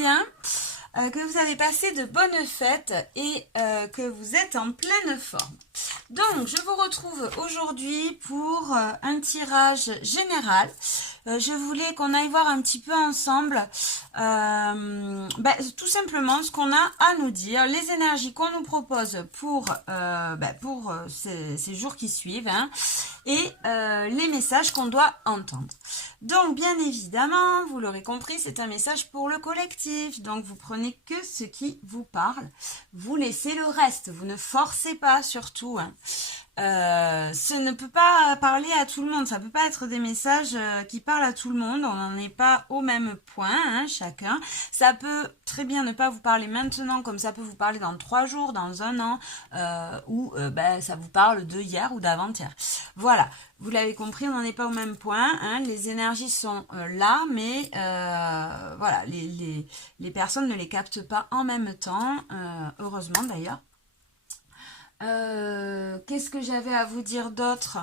bien, que vous avez passé de bonnes fêtes et que vous êtes en pleine forme. Donc, je vous retrouve aujourd'hui pour un tirage général. Je voulais qu'on aille voir un petit peu ensemble tout simplement ce qu'on a à nous dire, les énergies qu'on nous propose pour ces jours qui suivent, hein, et les messages qu'on doit entendre. Donc, bien évidemment, vous l'aurez compris, c'est un message pour le collectif. Donc, vous prenez que ce qui vous parle. Vous laissez le reste. Vous ne forcez pas, surtout. Hein. Ce ne peut pas parler à tout le monde. Ça peut pas être des messages qui parlent à tout le monde. On n'en est pas au même point, hein, chacun. Ça peut très bien ne pas vous parler maintenant, comme ça peut vous parler dans 3 jours, dans 1 an, ou ça vous parle de hier ou d'avant-hier. Voilà. Vous l'avez compris, on n'en est pas au même point. Hein. Les énergies sont là, mais voilà, les personnes ne les captent pas en même temps. Heureusement d'ailleurs. Qu'est-ce que j'avais à vous dire d'autre?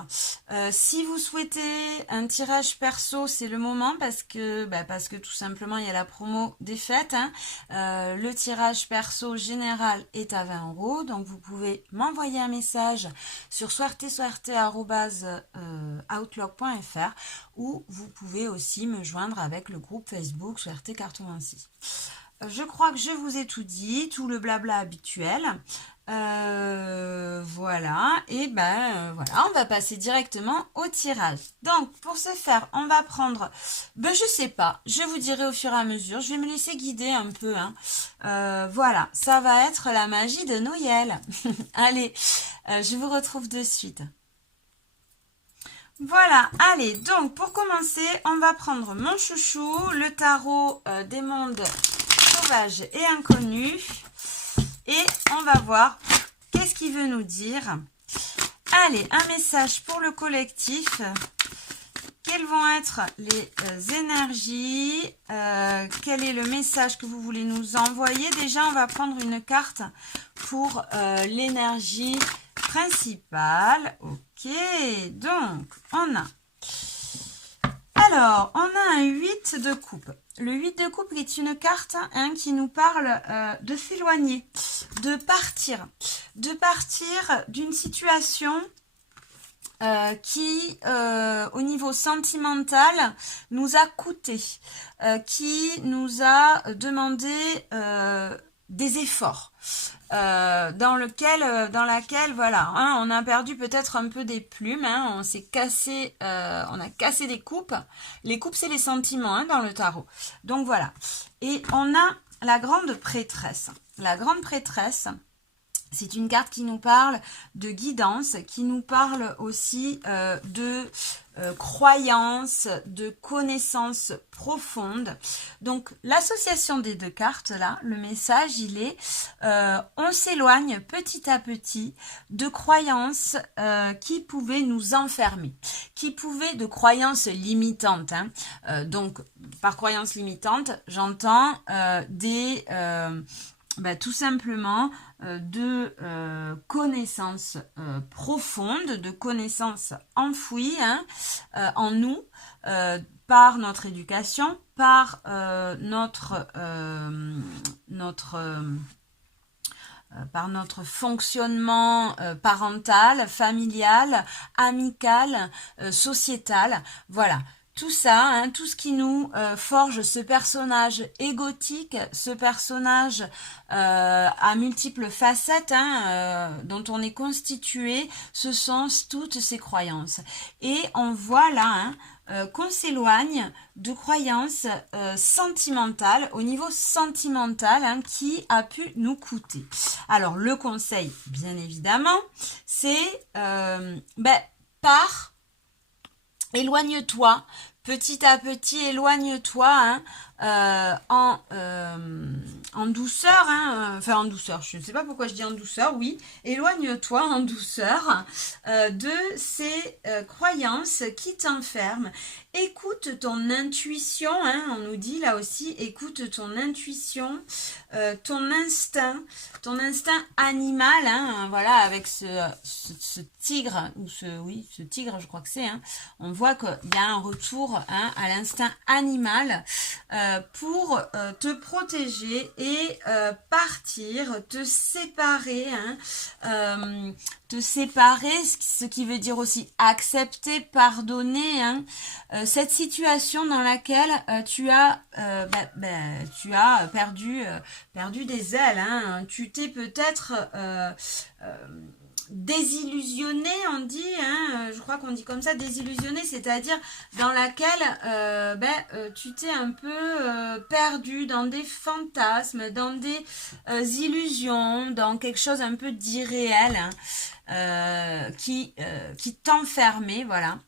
Si vous souhaitez un tirage perso, c'est le moment parce que tout simplement il y a la promo des fêtes. Hein. Le tirage perso général est à 20 €, donc vous pouvez m'envoyer un message sur swerte@outlook.fr ou vous pouvez aussi me joindre avec le groupe Facebook Swerte Cartomancie. Je crois que je vous ai tout dit, tout le blabla habituel. Voilà, et voilà, on va passer directement au tirage. Donc, pour ce faire, on va prendre, je sais pas, je vous dirai au fur et à mesure, je vais me laisser guider un peu, hein. Voilà, ça va être la magie de Noël. Allez, je vous retrouve de suite. Voilà, allez, donc pour commencer, on va prendre mon chouchou, le tarot des mondes sauvages et inconnus. Et on va voir qu'est-ce qu'il veut nous dire. Allez, un message pour le collectif. Quelles vont être les énergies? Quel est le message que vous voulez nous envoyer? Déjà, on va prendre une carte pour l'énergie principale. Ok, donc on a... Alors, on a un 8 de coupe. Le 8 de coupe est une carte qui nous parle de s'éloigner, de partir d'une situation qui, au niveau sentimental, nous a coûté, qui nous a demandé des efforts. Dans laquelle voilà, hein, on a perdu peut-être un peu des plumes, hein, on s'est cassé, on a cassé des coupes. Les coupes, c'est les sentiments, hein, dans le tarot. Donc voilà. Et on a la grande prêtresse. La grande prêtresse, c'est une carte qui nous parle de guidance, qui nous parle aussi de croyances, de connaissances profondes. Donc, l'association des deux cartes, là, le message, il est on s'éloigne petit à petit de croyances qui pouvaient nous enfermer, de croyances limitantes. Hein. Donc, par croyances limitantes, j'entends tout simplement de connaissances profondes, de connaissances enfouies, hein, en nous, par notre éducation, par par notre fonctionnement parental, familial, amical, sociétal, voilà. Tout ça, hein, tout ce qui nous forge ce personnage égotique, ce personnage à multiples facettes, hein, dont on est constitué, ce sont toutes ces croyances. Et on voit là qu'on s'éloigne de croyances sentimentales, au niveau sentimental, hein, qui a pu nous coûter. Alors, le conseil, bien évidemment, c'est éloigne-toi, petit à petit, éloigne-toi, hein, en douceur, hein, en douceur, je ne sais pas pourquoi je dis en douceur, oui, éloigne-toi en douceur de ces croyances qui t'enferment écoute ton intuition, hein, on nous dit là aussi, écoute ton intuition, ton instinct animal, hein, voilà, avec ce tigre, ou ce tigre, je crois que c'est, hein, on voit qu'il y a un retour, hein, à l'instinct animal pour te protéger et partir, te séparer, hein, ce qui veut dire aussi accepter, pardonner, hein, cette situation dans laquelle tu as perdu des ailes, hein. Tu t'es peut-être désillusionné, on dit, hein, je crois qu'on dit comme ça, désillusionné, c'est-à-dire dans laquelle tu t'es un peu perdu dans des fantasmes, dans des illusions, dans quelque chose un peu d'irréel, hein, qui t'enfermait, voilà.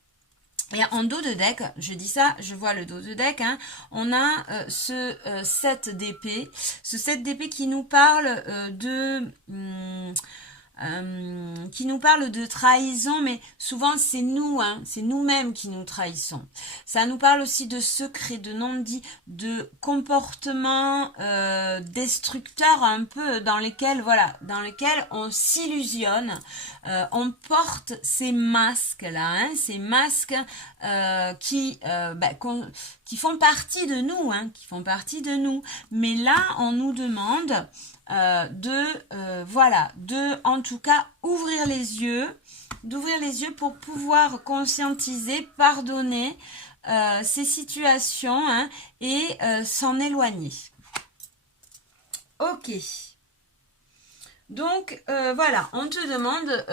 Et en dos de deck, je dis ça, je vois le dos de deck, hein, on a ce 7 d'épée. Ce 7 d'épée qui nous parle de trahison, mais souvent c'est nous, hein, c'est nous-mêmes qui nous trahissons. Ça nous parle aussi de secrets, de non-dits, de comportements destructeurs un peu dans lesquels on s'illusionne, on porte ces masques-là, hein, ces masques qui font partie de nous, hein, qui font partie de nous. Mais là, on nous demande de en tout cas d'ouvrir les yeux pour pouvoir conscientiser, pardonner ces situations, hein, et s'en éloigner. Ok. Donc voilà, on te demande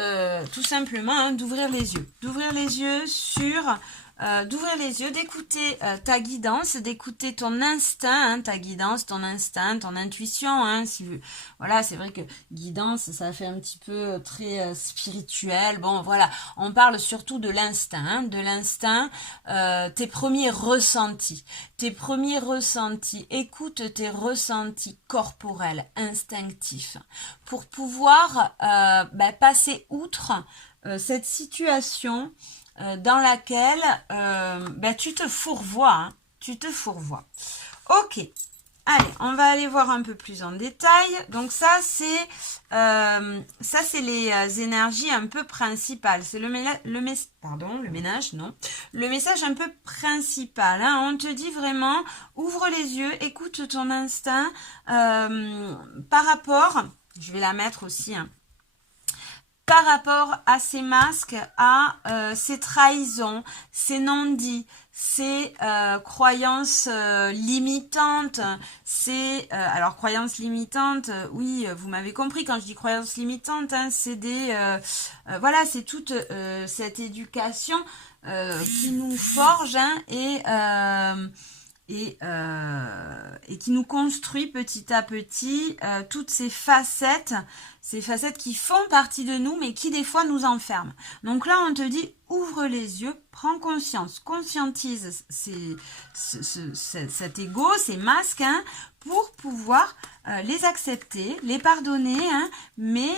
tout simplement, hein, d'ouvrir les yeux sur d'ouvrir les yeux, d'écouter ta guidance, d'écouter ton instinct, hein, ta guidance, ton instinct, ton intuition, hein, voilà, c'est vrai que guidance, ça fait un petit peu très spirituel. Bon, voilà, on parle surtout de l'instinct, hein, tes premiers ressentis, écoute tes ressentis corporels, instinctifs, pour pouvoir passer outre cette situation dans laquelle tu te fourvoies, Ok, allez, on va aller voir un peu plus en détail. Donc ça c'est les énergies un peu principales. C'est le message un peu principal, hein. On te dit vraiment, ouvre les yeux, écoute ton instinct par rapport, je vais la mettre aussi, hein, par rapport à ces masques, à ces trahisons, ces non-dits, ces croyances limitantes, alors croyances limitantes, oui, vous m'avez compris quand je dis croyances limitantes, hein, c'est c'est toute cette éducation qui nous forge, hein, et qui nous construit petit à petit toutes ces facettes qui font partie de nous, mais qui des fois nous enferment. Donc là, on te dit, ouvre les yeux, prends conscience, conscientise cet ego, ces masques, hein, pour pouvoir les accepter, les pardonner, hein, mais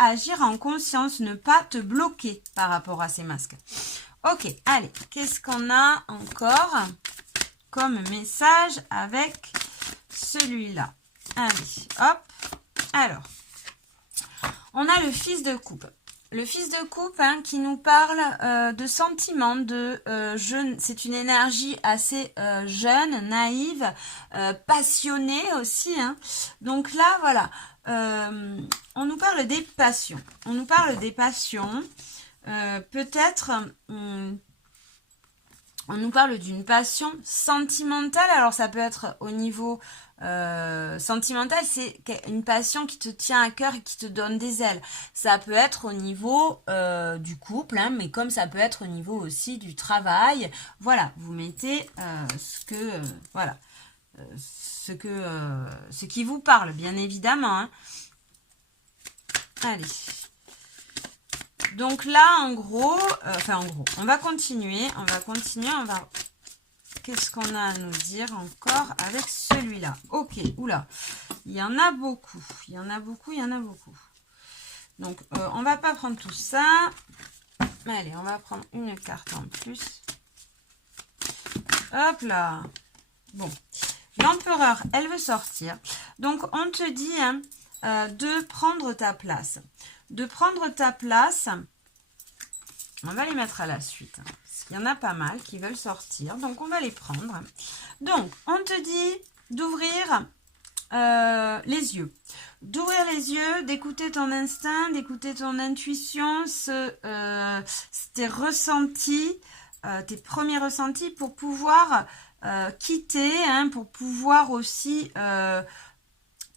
agir en conscience, ne pas te bloquer par rapport à ces masques. Ok, allez, qu'est-ce qu'on a encore comme message avec celui-là? Allez, hop. Alors, on a le fils de coupe. Le fils de coupe, hein, qui nous parle de sentiments, de jeune. C'est une énergie assez jeune, naïve, passionnée aussi, hein. Donc là, voilà, on nous parle des passions. Peut-être... on nous parle d'une passion sentimentale. Alors ça peut être au niveau sentimental, c'est une passion qui te tient à cœur et qui te donne des ailes. Ça peut être au niveau du couple, hein, mais comme ça peut être au niveau aussi du travail. Voilà, vous mettez ce qui vous parle, bien évidemment, hein. Allez. Donc là, en gros, on va continuer, qu'est-ce qu'on a à nous dire encore avec celui-là? Ok, oula, il y en a beaucoup. Donc, on va pas prendre tout ça. Allez, on va prendre une carte en plus. Hop là. Bon. L'empereur, elle veut sortir. Donc, on te dit hein, de prendre ta place. De prendre ta place. On va les mettre à la suite. Parce qu'il y en a pas mal qui veulent sortir. Donc, on va les prendre. Donc, on te dit d'ouvrir les yeux. D'ouvrir les yeux, d'écouter ton instinct, d'écouter ton intuition, tes ressentis, tes premiers ressentis pour pouvoir quitter, hein, pour pouvoir aussi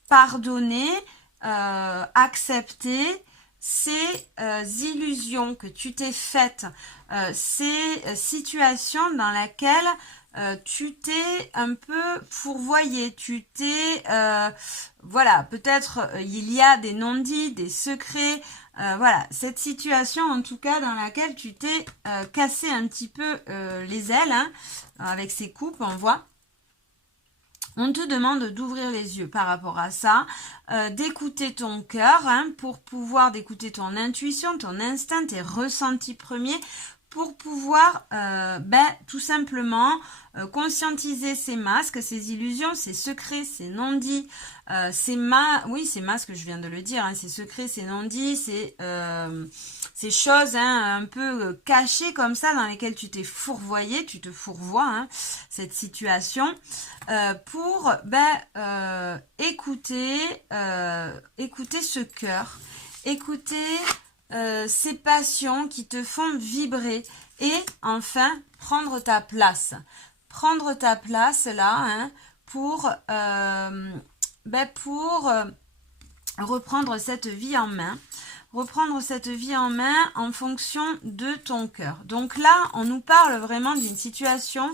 pardonner, accepter ces illusions que tu t'es faites, ces situations dans lesquelles tu t'es un peu fourvoyé, tu t'es, voilà, peut-être il y a des non-dits, des secrets, voilà, cette situation en tout cas dans laquelle tu t'es cassé un petit peu les ailes, hein, avec ces coupes, on voit. On te demande d'ouvrir les yeux par rapport à ça, d'écouter ton cœur, hein, pour pouvoir d'écouter ton intuition, ton instinct, tes ressentis premiers, pour pouvoir tout simplement conscientiser ces masques, ces illusions, ces secrets, ces non-dits, ces masques, je viens de le dire, hein, ces secrets, ces non-dits, ces choses hein, un peu cachées comme ça dans lesquelles tu t'es fourvoyé, tu te fourvoies, hein, cette situation, pour écouter ce cœur, écouter ces passions qui te font vibrer et enfin prendre ta place. Prendre ta place là hein, pour reprendre cette vie en main. Reprendre cette vie en main en fonction de ton cœur. Donc là, on nous parle vraiment d'une situation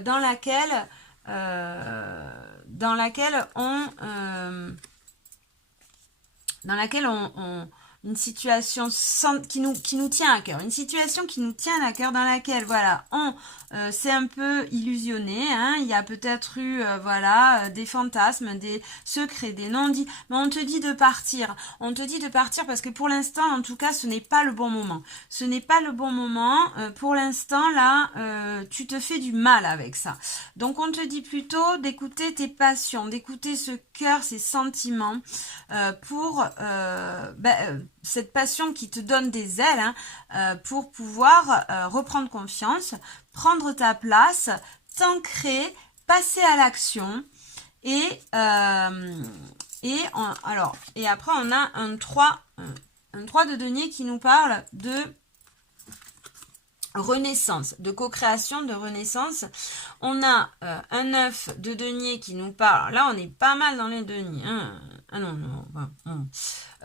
dans laquelle on une situation qui nous tient à cœur, une situation qui nous tient à cœur dans laquelle voilà on s'est un peu illusionné, hein, il y a peut-être eu des fantasmes, des secrets, des non-dits, mais on te dit de partir, parce que pour l'instant en tout cas ce n'est pas le bon moment, pour l'instant là tu te fais du mal avec ça, donc on te dit plutôt d'écouter tes passions, d'écouter ce cœur, ces sentiments pour cette passion qui te donne des ailes hein, pour pouvoir reprendre confiance, prendre ta place, t'ancrer, passer à l'action et après on a un 3 de denier qui nous parle de renaissance, de co-création, de renaissance. On a un 9 de denier qui nous parle, là on est pas mal dans les deniers, hein.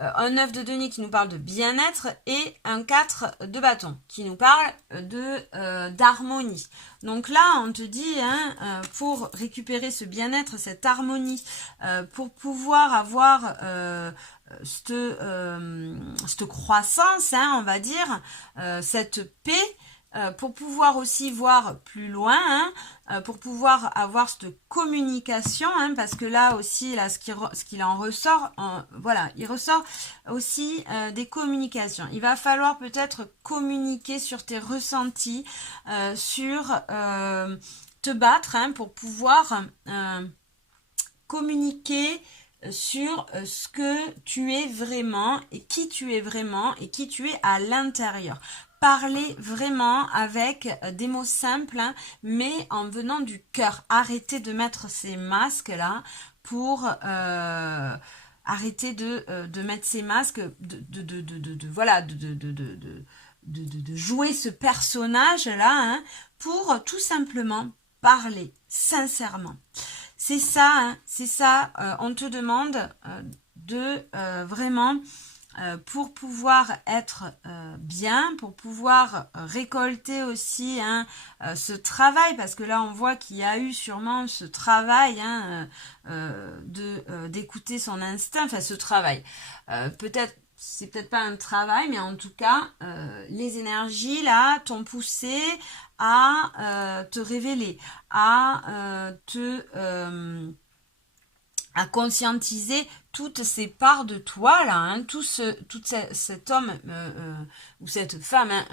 Un 9 de denier qui nous parle de bien-être et un 4 de bâton qui nous parle d'harmonie. Donc là, on te dit, hein, pour récupérer ce bien-être, cette harmonie, pour pouvoir avoir cette croissance, hein, on va dire, cette paix, pour pouvoir aussi voir plus loin, hein, pour pouvoir avoir cette communication, hein, parce que là aussi, là, ce qu'il en ressort, il ressort aussi des communications. Il va falloir peut-être communiquer sur tes ressentis, sur te battre, hein, pour pouvoir communiquer sur ce que tu es vraiment et qui tu es vraiment et qui tu es à l'intérieur. Parler vraiment avec des mots simples, hein, mais en venant du cœur. Arrêtez de mettre ces masques-là pour arrêter de mettre ces masques, de jouer ce personnage-là, hein, pour tout simplement parler sincèrement. C'est ça, hein, on te demande de vraiment... pour pouvoir être bien, pour pouvoir récolter aussi hein, ce travail, parce que là on voit qu'il y a eu sûrement ce travail hein, d'écouter son instinct, enfin ce travail, c'est peut-être pas un travail, mais en tout cas les énergies là t'ont poussé à te révéler, à à conscientiser toutes ces parts de toi là, hein, cet homme ou cette femme hein,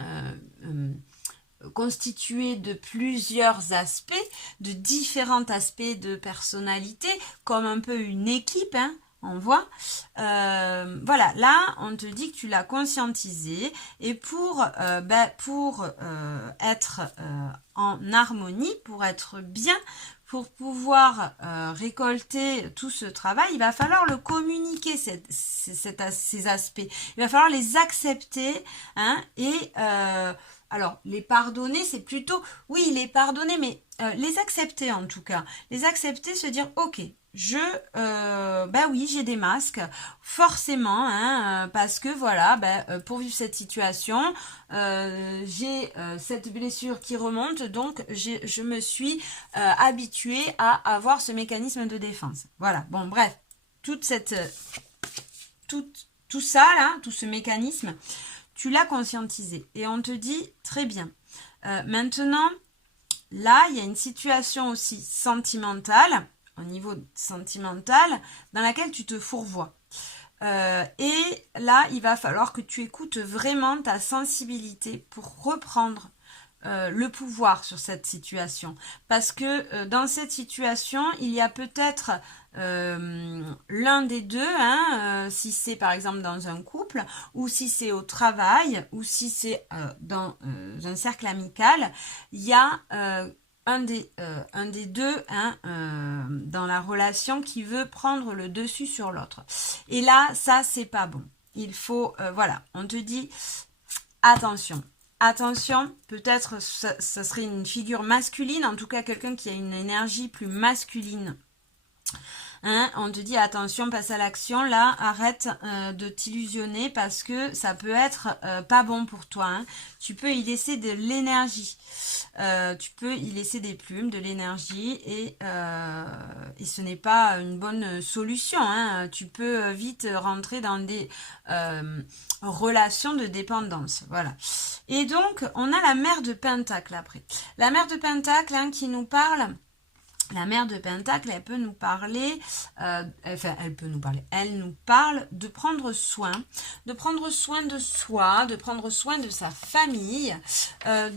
constitué de plusieurs aspects, de différents aspects de personnalité, comme un peu une équipe, hein, on voit. Voilà, là, on te dit que tu l'as conscientisé et pour être en harmonie, pour être bien, pour pouvoir récolter tout ce travail, il va falloir le communiquer, ces aspects. Il va falloir les accepter, hein, et alors, les pardonner, c'est plutôt, oui, les pardonner, mais les accepter en tout cas. Les accepter, se dire, ok, oui, j'ai des masques, forcément, hein, parce que voilà, pour vivre cette situation, j'ai cette blessure qui remonte, donc je me suis habituée à avoir ce mécanisme de défense. Voilà, bon, bref, tout ça là, tout ce mécanisme, tu l'as conscientisé et on te dit très bien. Maintenant, là, il y a une situation aussi sentimentale, au niveau sentimental, dans laquelle tu te fourvoies. Et là, il va falloir que tu écoutes vraiment ta sensibilité pour reprendre le pouvoir sur cette situation. Parce que dans cette situation, il y a peut-être l'un des deux, hein, si c'est par exemple dans un couple, ou si c'est au travail, ou si c'est dans un cercle amical, il y a un des deux, hein, dans la relation qui veut prendre le dessus sur l'autre. Et là, ça, c'est pas bon. Il faut, voilà, on te dit, attention. Attention, peut-être ça serait une figure masculine, en tout cas quelqu'un qui a une énergie plus masculine. Hein, on te dit attention, passe à l'action, là, arrête de t'illusionner parce que ça peut être pas bon pour toi. Hein. Tu peux y laisser de l'énergie, tu peux y laisser des plumes, de l'énergie et ce n'est pas une bonne solution. Hein. Tu peux vite rentrer dans des relations de dépendance. Voilà. Et donc, on a la mère de Pentacle après. La mère de Pentacle, hein, qui nous parle... La mère de Pentacle, elle peut nous parler, elle nous parle de prendre soin de soi, de prendre soin de sa famille, elle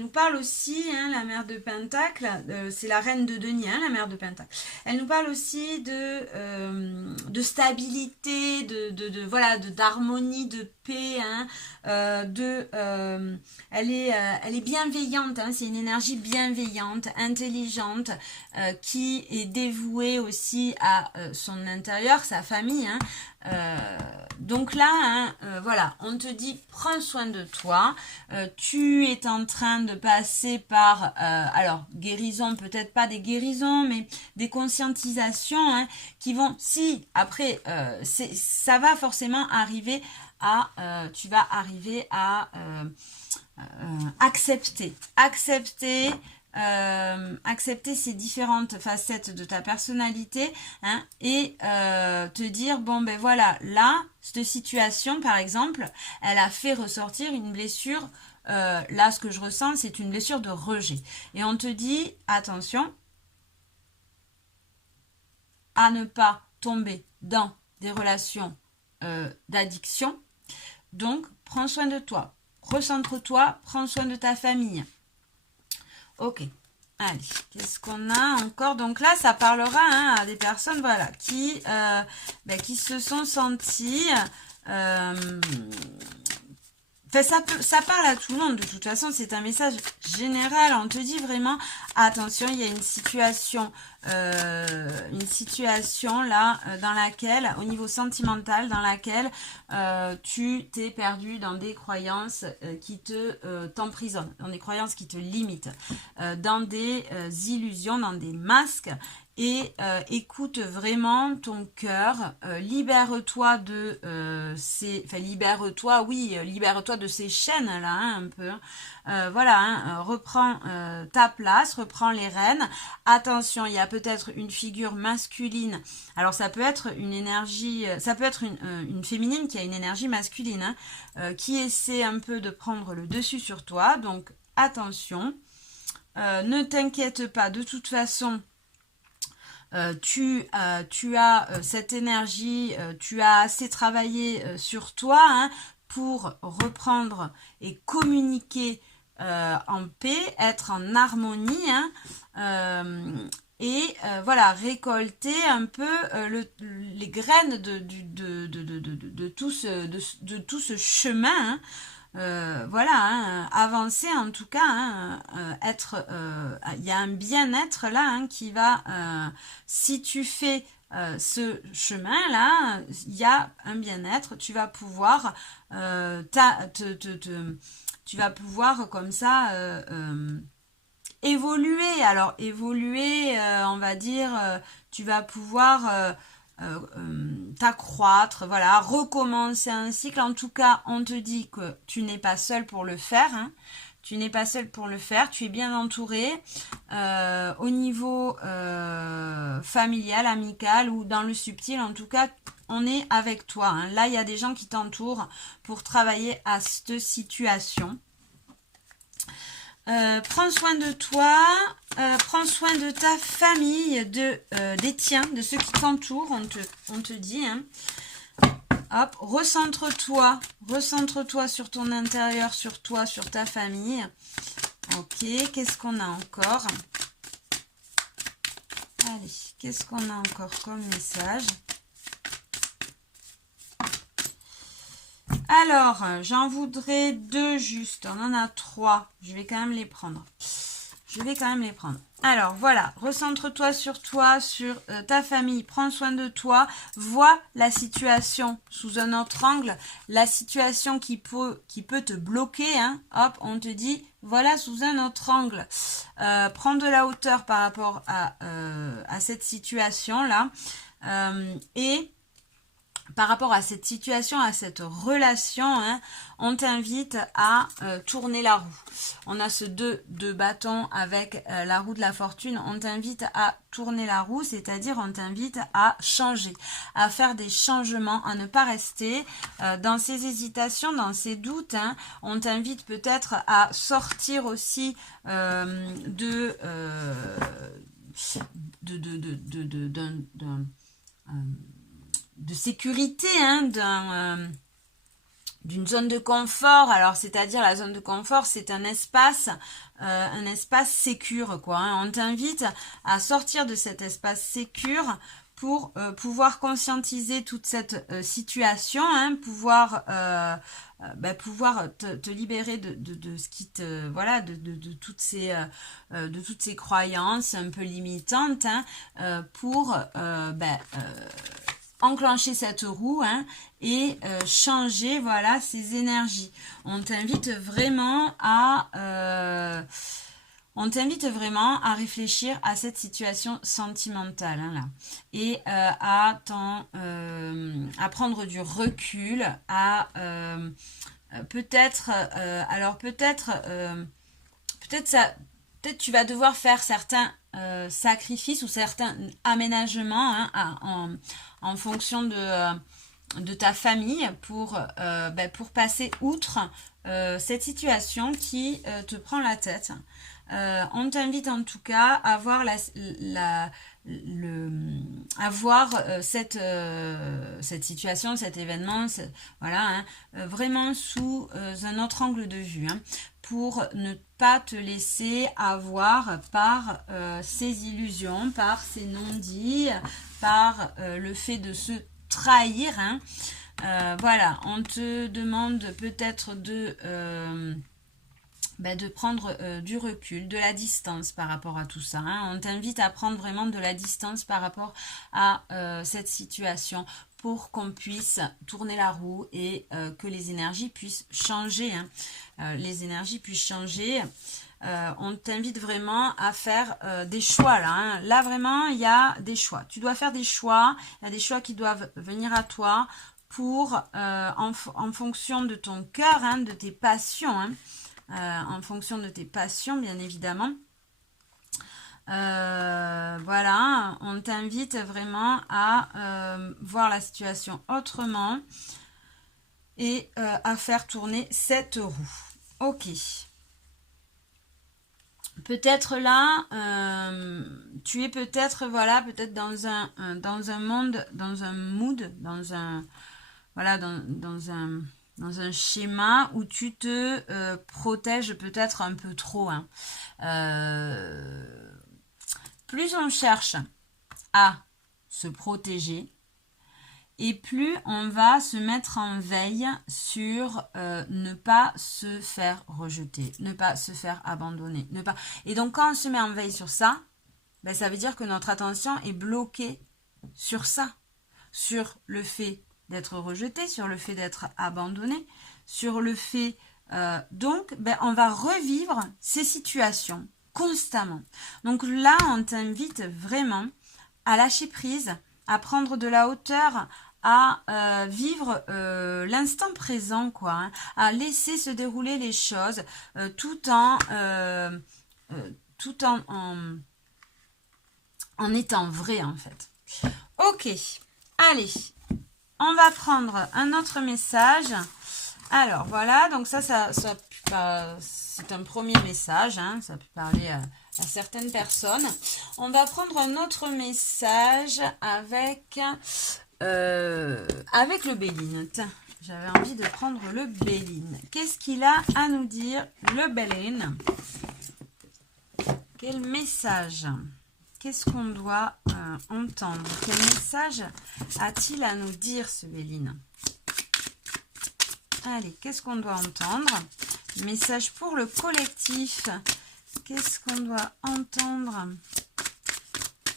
nous parle aussi, hein, la mère de Pentacle, c'est la reine de denier, hein, la mère de Pentacle. Elle nous parle aussi de stabilité, voilà, d'harmonie, de paix, hein, elle est bienveillante, hein, c'est une énergie bienveillante, intelligente, qui est dévouée aussi à son intérieur, sa famille. Hein. Donc là, hein, voilà, on te dit prends soin de toi. Tu es en train de passer par, alors guérison, peut-être pas des guérisons, mais des conscientisations, hein, qui vont, si après, ça va forcément arriver à, tu vas arriver à accepter ces différentes facettes de ta personnalité, hein, et te dire bon ben voilà, là cette situation par exemple elle a fait ressortir une blessure, là ce que je ressens c'est une blessure de rejet et on te dit attention à ne pas tomber dans des relations d'addiction, donc prends soin de toi, recentre-toi, prends soin de ta famille. Ok, allez, qu'est-ce qu'on a encore? Donc là, ça parlera, hein, à des personnes, voilà, qui se sont senties... ça parle à tout le monde, de toute façon, c'est un message général. On te dit vraiment, attention, il y a une situation là, dans laquelle, au niveau sentimental, dans laquelle tu t'es perdu dans des croyances qui t'emprisonnent, dans des croyances qui te limitent, dans des illusions, dans des masques. Et écoute vraiment ton cœur, libère-toi de libère-toi de ces chaînes là, hein, un peu. Voilà, hein, reprends ta place, reprends les rênes. Attention, il y a peut-être une figure masculine. Alors ça peut être une énergie, ça peut être une féminine qui a une énergie masculine, hein, qui essaie un peu de prendre le dessus sur toi. Donc attention, ne t'inquiète pas, de toute façon. Tu as cette énergie, tu as assez travaillé sur toi, hein, pour reprendre et communiquer en paix, être en harmonie, hein, et voilà, récolter un peu les graines de tout ce chemin, hein. Voilà, hein, avancer en tout cas, hein, il y a un bien-être là, hein, qui va, si tu fais ce chemin-là, il y a un bien-être, tu vas pouvoir tu vas pouvoir comme ça évoluer. Alors évoluer, on va dire, tu vas pouvoir t'accroître, voilà, recommencer un cycle. En tout cas, on te dit que tu n'es pas seul pour le faire, hein. Tu n'es pas seul pour le faire, tu es bien entouré au niveau familial, amical ou dans le subtil. En tout cas, on est avec toi, hein. Là, il y a des gens qui t'entourent pour travailler à cette situation. Prends soin de toi, prends soin de ta famille, des tiens, de ceux qui t'entourent, on te dit, hein. Hop, recentre-toi sur ton intérieur, sur toi, sur ta famille. Ok, qu'est-ce qu'on a encore? Allez, qu'est-ce qu'on a encore comme message? Alors, j'en voudrais 2 juste. On en a 3. Je vais quand même les prendre. Alors, voilà. Recentre-toi, sur ta famille. Prends soin de toi. Vois la situation sous un autre angle. La situation qui peut te bloquer, hein. Hop, on te dit, voilà, sous un autre angle. Prends de la hauteur par rapport à cette situation-là. Et par rapport à cette situation, à cette relation, hein, on t'invite à tourner la roue. On a ce 2 bâtons avec la roue de la fortune. On t'invite à tourner la roue, c'est-à-dire on t'invite à changer, à faire des changements, à ne pas rester dans ces hésitations, dans ces doutes, hein. On t'invite peut-être à sortir aussi de sécurité, hein, d'une zone de confort. Alors, c'est-à-dire la zone de confort, c'est un espace sécure, quoi, hein. On t'invite à sortir de cet espace sécure pour pouvoir conscientiser toute cette situation, hein, pouvoir te libérer de ce qui te, voilà, de toutes ces croyances un peu limitantes, hein, pour enclencher cette roue, hein, et changer, voilà, ces énergies. On t'invite vraiment à réfléchir à cette situation sentimentale, hein, là, et à prendre du recul, à peut-être tu vas devoir faire certains sacrifices ou certains aménagements, hein, en fonction de ta famille pour passer outre cette situation qui te prend la tête. On t'invite en tout cas à voir cette situation, cet événement, voilà, hein, vraiment sous un autre angle de vue, hein, pour ne pas te laisser avoir par ces illusions, par ces non-dits, par le fait de se trahir, hein. Voilà, on te demande peut-être de prendre du recul, de la distance par rapport à tout ça, hein. On t'invite à prendre vraiment de la distance par rapport à cette situation pour qu'on puisse tourner la roue et que les énergies puissent changer, hein. Les énergies puissent changer. On t'invite vraiment à faire des choix là, hein. Là vraiment il y a des choix. Tu dois faire des choix. Il y a des choix qui doivent venir à toi pour en fonction de ton cœur, hein, de tes passions, hein. En fonction de tes passions, bien évidemment. Voilà, on t'invite vraiment à voir la situation autrement et à faire tourner cette roue. Ok. Peut-être là, tu es peut-être, voilà, peut-être dans un monde, dans un mood, dans dans un schéma où tu te protèges peut-être un peu trop. Hein. Plus on cherche à se protéger, et plus on va se mettre en veille sur ne pas se faire rejeter, ne pas se faire abandonner. Et donc quand on se met en veille sur ça, ben, ça veut dire que notre attention est bloquée sur ça, sur le fait d'être rejeté, sur le fait d'être abandonné, sur le fait... donc, ben, on va revivre ces situations constamment. Donc là, on t'invite vraiment à lâcher prise, à prendre de la hauteur, à vivre l'instant présent, quoi, hein, à laisser se dérouler les choses tout en étant vrai, en fait. Ok, allez, on va prendre un autre message. Alors, voilà, donc ça c'est un premier message, hein, ça peut parler à certaines personnes. On va prendre un autre message avec le Béline. J'avais envie de prendre le Béline. Qu'est-ce qu'il a à nous dire, le Béline? Quel message? Qu'est-ce qu'on doit entendre? Quel message a-t-il à nous dire, ce Béline? Allez, qu'est-ce qu'on doit entendre? Message pour le collectif. Qu'est-ce qu'on doit entendre?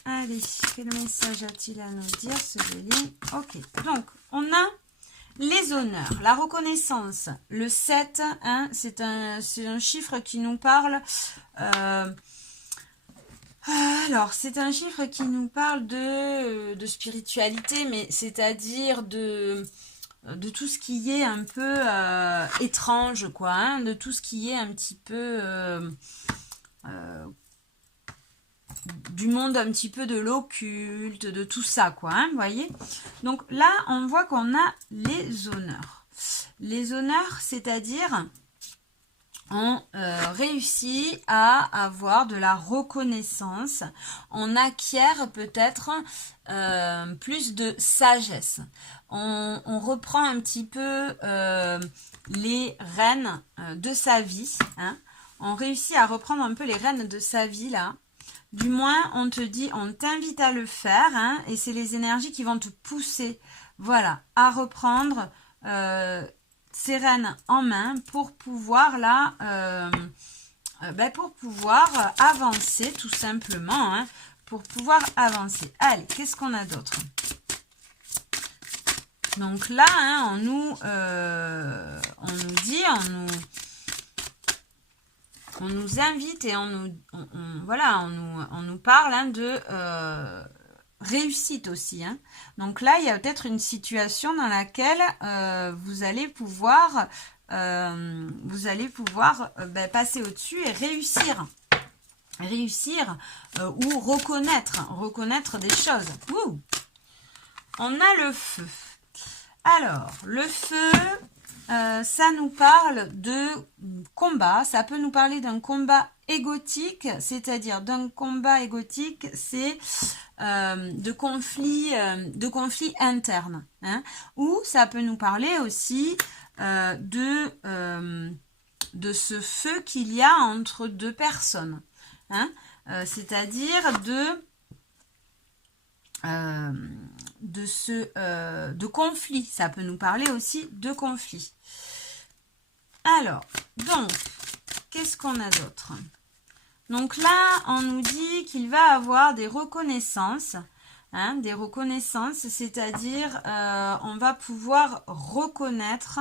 Allez, quel message a-t-il à nous dire, ce Béline? Ok, donc, on a les honneurs, la reconnaissance. Le 7, hein, c'est un chiffre qui nous parle... alors, c'est un chiffre qui nous parle de spiritualité, mais c'est-à-dire de tout ce qui est un peu étrange, quoi, hein, de tout ce qui est un petit peu du monde un petit peu de l'occulte, de tout ça, quoi, hein, vous voyez. Donc là, on voit qu'on a les honneurs. Les honneurs, c'est-à-dire... on réussit à avoir de la reconnaissance, on acquiert peut-être plus de sagesse. On reprend un petit peu les rênes de sa vie, hein. On réussit à reprendre un peu les rênes de sa vie là. Du moins, on te dit, on t'invite à le faire, hein, et c'est les énergies qui vont te pousser, voilà, à reprendre ces rênes en main pour pouvoir là, pour pouvoir avancer tout simplement, hein, pour pouvoir avancer. Allez, qu'est-ce qu'on a d'autre? Donc là, hein, on nous dit, on nous invite et on nous parle, hein, de réussite aussi, hein. Donc là, il y a peut-être une situation dans laquelle vous allez pouvoir passer au-dessus et réussir ou reconnaître des choses. Ouh. On a le feu. Alors, le feu, ça nous parle de combat, ça peut nous parler d'un combat égotique, c'est-à-dire d'un combat égotique, c'est de conflits internes, hein, ou ça peut nous parler aussi de ce feu qu'il y a entre deux personnes, hein, c'est-à-dire de conflit. Ça peut nous parler aussi de conflit. Alors, donc, qu'est-ce qu'on a d'autre? Donc là, on nous dit qu'il va avoir des reconnaissances, hein, des reconnaissances, c'est-à-dire on va pouvoir reconnaître,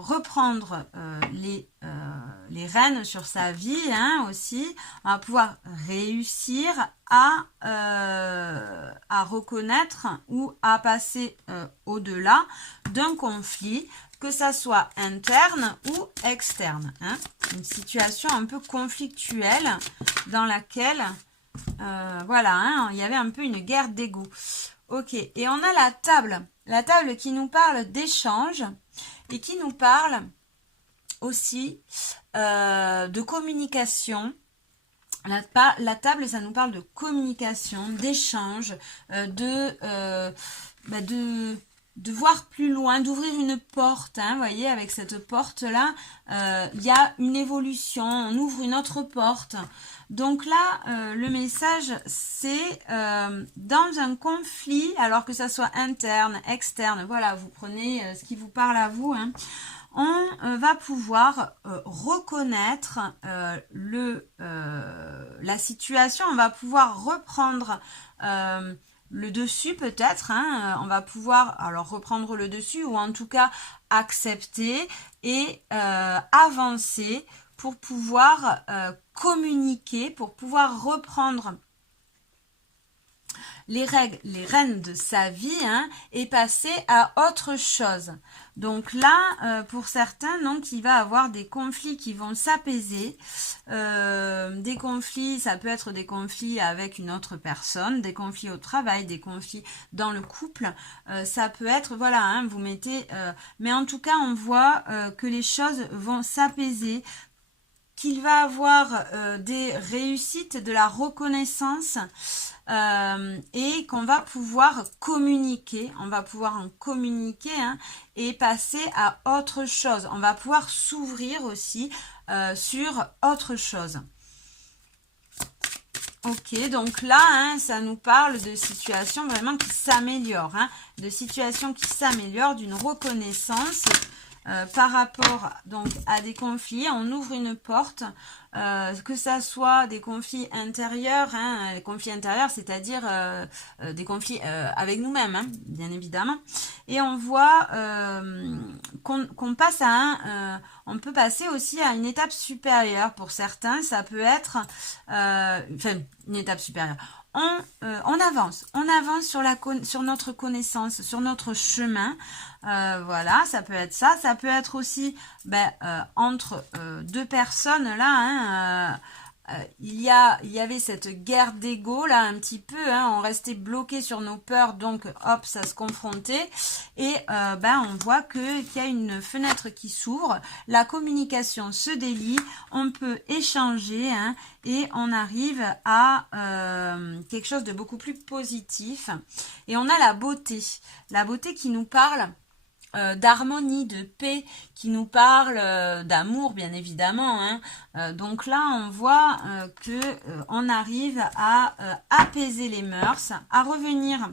reprendre les rênes sur sa vie, hein, aussi. On va pouvoir réussir à reconnaître ou à passer au-delà d'un conflit, que ça soit interne ou externe, hein. Une situation un peu conflictuelle dans laquelle voilà, hein, il y avait un peu une guerre d'ego. Ok, et on a la table qui nous parle d'échange et qui nous parle aussi de communication. La table, ça nous parle de communication, d'échange, de voir plus loin, d'ouvrir une porte, hein, vous voyez, avec cette porte-là, il y a une évolution, on ouvre une autre porte. Donc là, le message, c'est dans un conflit, alors que ça soit interne, externe, voilà, vous prenez ce qui vous parle à vous, hein, on va pouvoir reconnaître la situation, on va pouvoir reprendre le dessus peut-être, hein, on va pouvoir alors reprendre le dessus ou en tout cas accepter et avancer pour pouvoir communiquer, pour pouvoir reprendre les règles, les rênes de sa vie, hein, et passer à autre chose. Donc là, pour certains, donc, il va avoir des conflits qui vont s'apaiser. Des conflits, ça peut être des conflits avec une autre personne, des conflits au travail, des conflits dans le couple. Ça peut être, voilà, hein, vous mettez... mais en tout cas, on voit que les choses vont s'apaiser, qu'il va avoir des réussites, de la reconnaissance et qu'on va pouvoir communiquer, on va pouvoir en communiquer, hein, et passer à autre chose. On va pouvoir s'ouvrir aussi sur autre chose. Ok, donc là, hein, ça nous parle de situations vraiment qui s'améliorent, hein, de situations qui s'améliorent, d'une reconnaissance par rapport donc à des conflits. On ouvre une porte, que ça soit des conflits intérieurs, hein, les conflits intérieurs, c'est-à-dire des conflits avec nous-mêmes, hein, bien évidemment. Et on voit qu'on passe à on peut passer aussi à une étape supérieure. Pour certains, ça peut être enfin, une étape supérieure. On avance sur notre connaissance, sur notre chemin. Voilà, ça peut être ça. Ça peut être aussi entre deux personnes là. Hein, il y avait cette guerre d'ego là un petit peu. Hein, on restait bloqué sur nos peurs, donc hop, ça se confrontait. Et on voit qu'il y a une fenêtre qui s'ouvre. La communication se délie. On peut échanger, hein, et on arrive à quelque chose de beaucoup plus positif. Et on a la beauté qui nous parle d'harmonie, de paix, qui nous parle d'amour, bien évidemment, hein. Donc là, on voit que on arrive à apaiser les mœurs, à revenir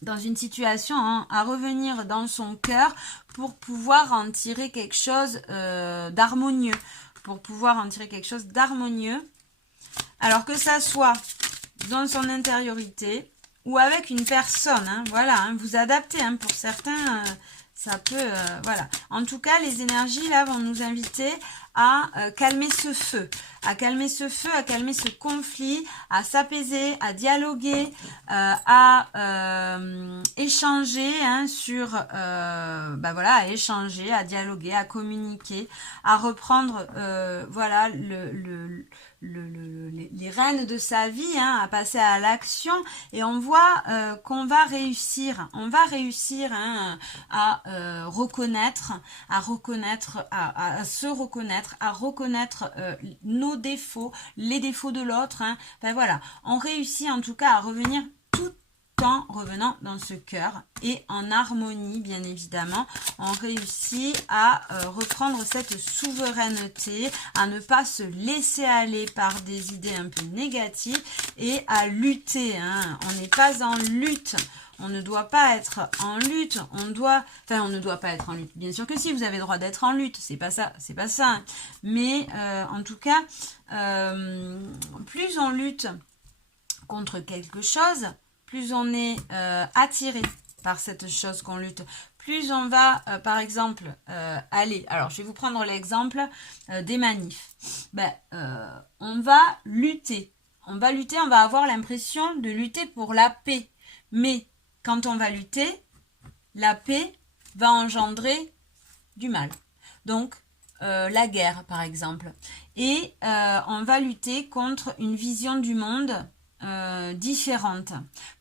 dans une situation, hein, à revenir dans son cœur pour pouvoir en tirer quelque chose d'harmonieux, alors que ça soit dans son intériorité ou avec une personne, hein, voilà, hein, vous adaptez, hein, pour certains, ça peut, voilà. En tout cas, les énergies là vont nous inviter à calmer ce feu, à calmer ce conflit, à s'apaiser, à dialoguer, à échanger, hein, voilà, à échanger, à dialoguer, à communiquer, à reprendre, voilà, les rênes de sa vie, hein, à passer à l'action. Et on voit qu'on va réussir, hein, à reconnaître, à se reconnaître, à reconnaître nos défauts, les défauts de l'autre, hein. Enfin voilà, on réussit en tout cas à revenir tout en revenant dans ce cœur et en harmonie, bien évidemment. On réussit à reprendre cette souveraineté, à ne pas se laisser aller par des idées un peu négatives et à lutter, hein. On n'est pas en lutte. On ne doit pas être en lutte, on ne doit pas être en lutte. Bien sûr que si, vous avez le droit d'être en lutte, c'est pas ça. Hein. Mais en tout cas, plus on lutte contre quelque chose, plus on est attiré par cette chose qu'on lutte. Plus on va, par exemple, aller. Alors, je vais vous prendre l'exemple des manifs. On va lutter. On va avoir l'impression de lutter pour la paix. Mais quand on va lutter, la paix va engendrer du mal. Donc, la guerre, par exemple. Et on va lutter contre une vision du monde différente.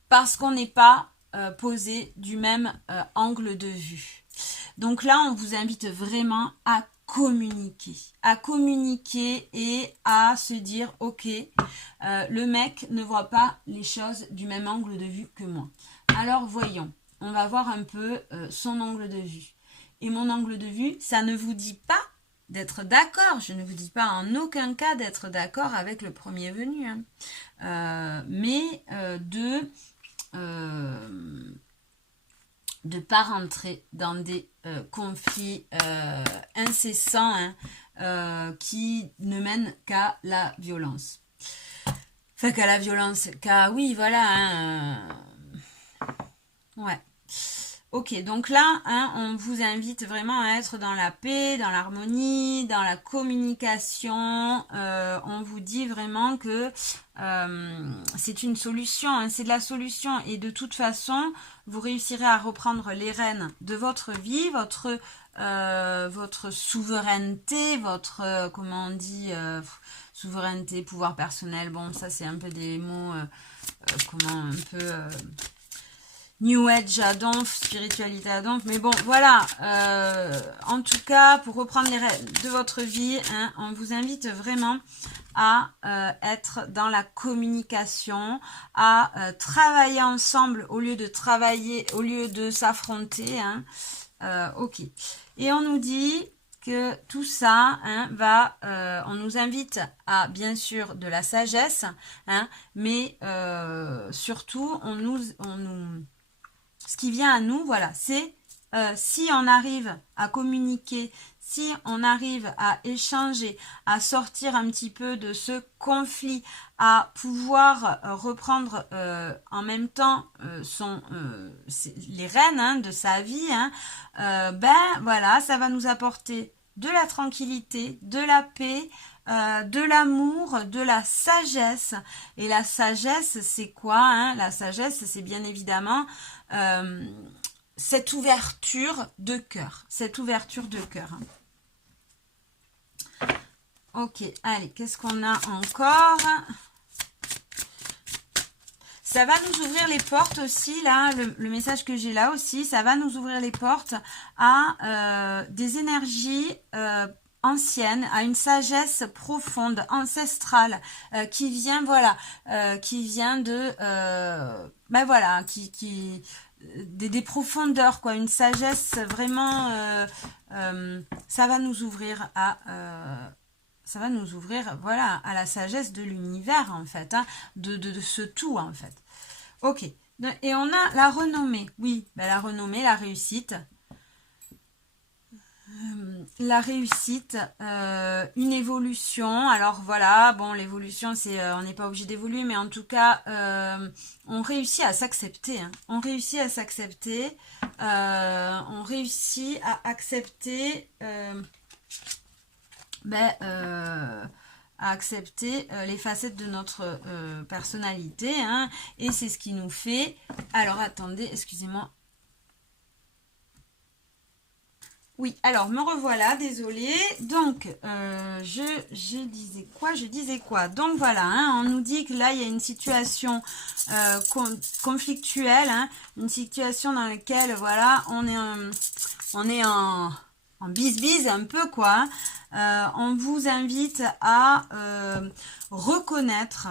Parce qu'on n'est pas posé du même angle de vue. Donc là, on vous invite vraiment à communiquer et à se dire, ok, le mec ne voit pas les choses du même angle de vue que moi. Alors voyons, on va voir un peu son angle de vue. Et mon angle de vue, ça ne vous dit pas d'être d'accord. Je ne vous dis pas en aucun cas d'être d'accord avec le premier venu, hein. Mais de pas rentrer dans des conflits incessants, hein, qui ne mènent qu'à la violence. Enfin, qu'à la violence, oui, voilà, hein, ouais. Ok, donc là, hein, on vous invite vraiment à être dans la paix, dans l'harmonie, dans la communication. On vous dit vraiment que c'est une solution, hein, c'est de la solution. Et de toute façon, vous réussirez à reprendre les rênes de votre vie, votre souveraineté, votre, comment on dit, souveraineté, pouvoir personnel. Bon, ça c'est un peu des mots, comment un peu... New Age à donf, spiritualité à donf, mais bon, voilà, en tout cas, pour reprendre les règles de votre vie, hein, on vous invite vraiment à être dans la communication, à travailler ensemble au lieu de s'affronter, hein, ok. Et on nous dit que tout ça, hein, on nous invite à, bien sûr, de la sagesse, hein, mais surtout, ce qui vient à nous, voilà, c'est si on arrive à communiquer, si on arrive à échanger, à sortir un petit peu de ce conflit, à pouvoir reprendre en même temps les rênes, hein, de sa vie, hein, ben voilà, ça va nous apporter de la tranquillité, de la paix, de l'amour, de la sagesse. Et la sagesse, c'est quoi, hein? La sagesse, c'est bien évidemment cette ouverture de cœur. Cette ouverture de cœur. Ok, allez, qu'est-ce qu'on a encore? Ça va nous ouvrir les portes aussi, là, le message que j'ai là aussi, ça va nous ouvrir les portes à des énergies ancienne, à une sagesse profonde, ancestrale, qui vient, voilà, qui vient de, ben voilà, des profondeurs, quoi, une sagesse vraiment, ça va nous ouvrir voilà, à la sagesse de l'univers, en fait, hein, de ce tout, en fait. Ok, et on a la renommée, oui, ben la renommée, la réussite, une évolution. Alors voilà, bon, l'évolution, c'est on n'est pas obligé d'évoluer, mais en tout cas, on réussit à s'accepter, hein. On réussit à s'accepter, on réussit à accepter, à accepter les facettes de notre personnalité, hein, et c'est ce qui nous fait... Alors attendez, excusez-moi. Oui, alors me revoilà, désolée. Donc, je disais quoi? Donc voilà, hein, on nous dit que là, il y a une situation conflictuelle, hein, une situation dans laquelle, voilà, on est en bise-bise un peu, quoi. On vous invite à reconnaître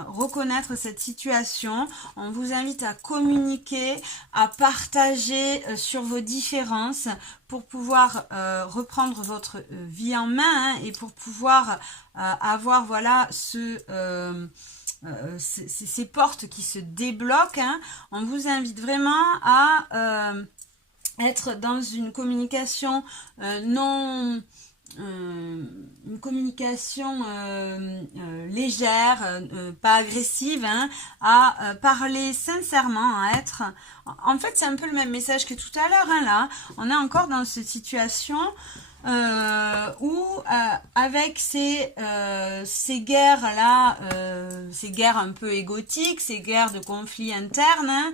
cette situation. On vous invite à communiquer, à partager sur vos différences pour pouvoir reprendre votre vie en main, hein, et pour pouvoir avoir, voilà, ces portes qui se débloquent, hein. On vous invite vraiment à être dans une communication une communication légère, pas agressive, hein, à parler sincèrement, à être... En fait, c'est un peu le même message que tout à l'heure, hein, là. On est encore dans cette situation où, avec ces guerres-là, ces guerres un peu égotiques, ces guerres de conflits internes, hein,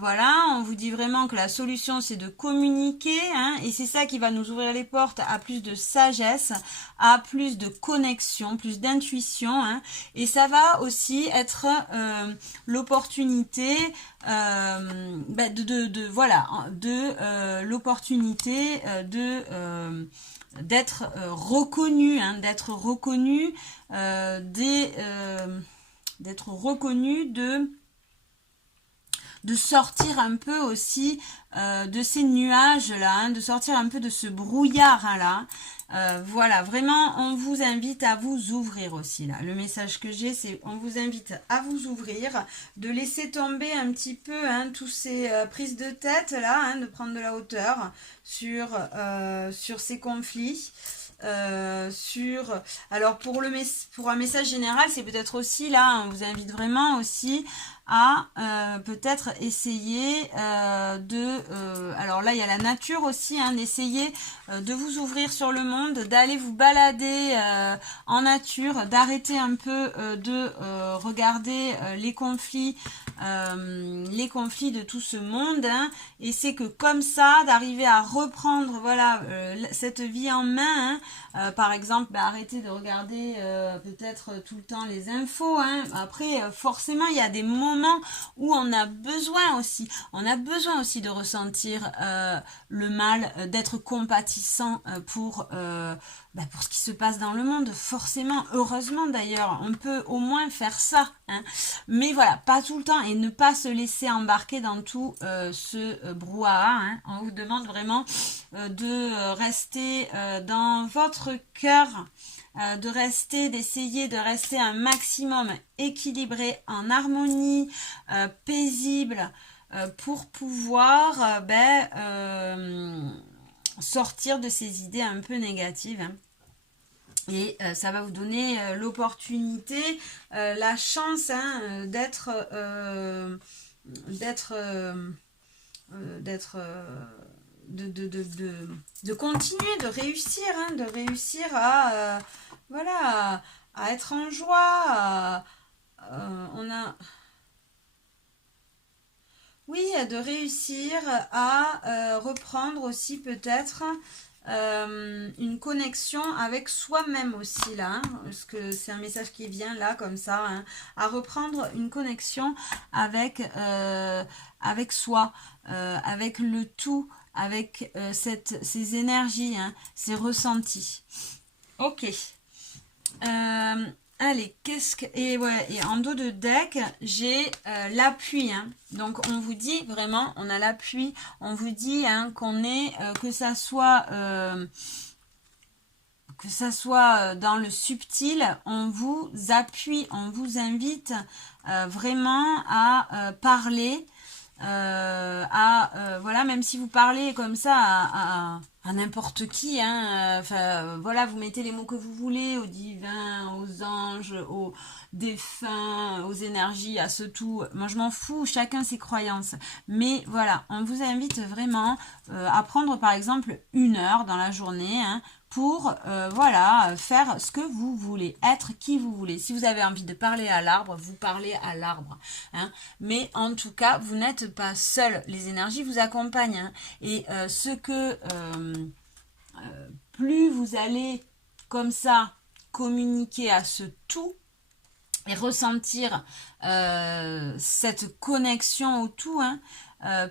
voilà, on vous dit vraiment que la solution, c'est de communiquer, hein, et c'est ça qui va nous ouvrir les portes à plus de sagesse, à plus de connexion, plus d'intuition, hein, et ça va aussi être l'opportunité l'opportunité d'être reconnu, hein, d'être reconnu de sortir un peu aussi de ces nuages-là, hein, de sortir un peu de ce brouillard-là. Voilà, vraiment, on vous invite à vous ouvrir aussi, là. Le message que j'ai, c'est on vous invite à vous ouvrir, de laisser tomber un petit peu hein, tous ces prises de tête, là, hein, de prendre de la hauteur sur ces conflits. Alors pour un message général, c'est peut-être aussi là, on vous invite vraiment aussi à peut-être essayer alors là il y a la nature aussi, hein, d'essayer de vous ouvrir sur le monde, d'aller vous balader en nature, d'arrêter un peu de regarder les conflits de tout ce monde, hein, et c'est que comme ça d'arriver à reprendre voilà cette vie en main, hein, par exemple arrêter de regarder peut-être tout le temps les infos, hein. Après forcément il y a des moments où on a besoin aussi de ressentir le mal, d'être compatissant pour ce qui se passe dans le monde, forcément, heureusement d'ailleurs, on peut au moins faire ça, hein. Mais voilà, pas tout le temps, et ne pas se laisser embarquer dans tout ce brouhaha, hein. On vous demande vraiment de rester dans votre cœur, d'essayer de rester un maximum équilibré, en harmonie, paisible, pour pouvoir sortir de ces idées un peu négatives, hein. Et ça va vous donner l'opportunité, la chance, hein, de continuer, de réussir, hein, à voilà, à être en joie, oui, de réussir à reprendre aussi peut-être une connexion avec soi-même aussi là, hein, parce que c'est un message qui vient là comme ça, hein, à reprendre une connexion avec soi, avec le tout, avec ces énergies, hein, ces ressentis. Ok. Allez, et en dos de deck, j'ai l'appui, hein. Donc on vous dit vraiment, on a l'appui, on vous dit hein, qu'on est, que ça soit dans le subtil, on vous appuie, on vous invite vraiment à parler, voilà, même si vous parlez comme ça à n'importe qui, hein, voilà, vous mettez les mots que vous voulez, aux divins, aux anges, aux défunts, aux énergies, à ce tout. Moi, je m'en fous, chacun ses croyances. Mais voilà, on vous invite vraiment à prendre, par exemple, 1 heure dans la journée, hein, pour voilà, faire ce que vous voulez, être qui vous voulez. Si vous avez envie de parler à l'arbre, vous parlez à l'arbre, hein. Mais en tout cas, vous n'êtes pas seul. Les énergies vous accompagnent, hein. Et plus vous allez comme ça communiquer à ce tout et ressentir cette connexion au tout, hein,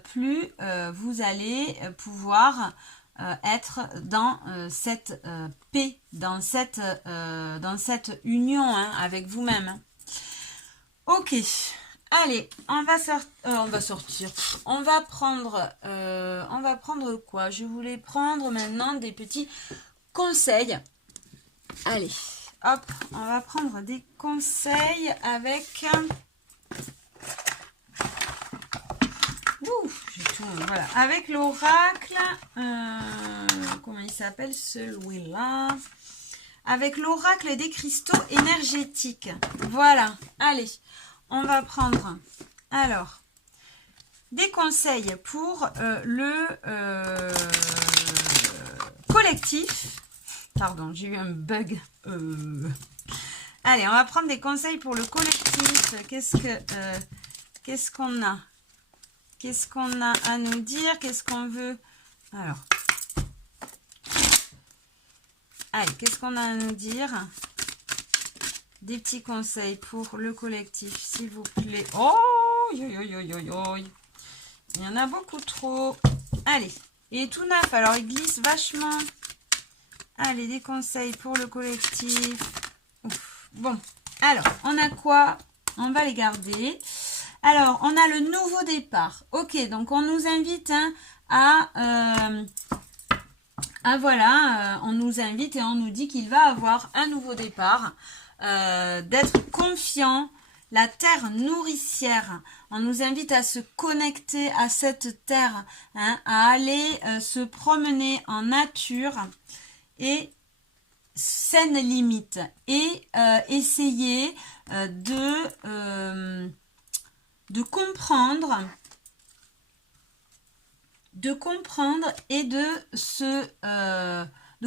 plus vous allez pouvoir être dans cette paix, dans cette union, hein, avec vous-même, hein. Ok, allez, on va sortir. On va prendre quoi? Je voulais prendre maintenant des petits conseils. Allez, hop, on va prendre des conseils avec... Voilà, avec l'oracle, comment il s'appelle celui-là? Avec l'oracle des cristaux énergétiques. Voilà, allez, on va prendre, alors, des conseils pour le collectif. Pardon, j'ai eu un bug. Allez, on va prendre des conseils pour le collectif. Qu'est-ce qu'on a? Qu'est-ce qu'on a à nous dire? Qu'est-ce qu'on veut? Alors. Allez, qu'est-ce qu'on a à nous dire? Des petits conseils pour le collectif, s'il vous plaît. Oh, il y en a beaucoup trop. Allez, il est tout neuf, alors il glisse vachement. Allez, des conseils pour le collectif. Ouf. Bon, alors, on a quoi? On va les garder. Alors, on a le nouveau départ. Ok, donc on nous invite hein, voilà, on nous invite et on nous dit qu'il va avoir un nouveau départ, d'être confiant, la terre nourricière. On nous invite à se connecter à cette terre, hein, à aller se promener en nature et saine limite et essayer de comprendre et de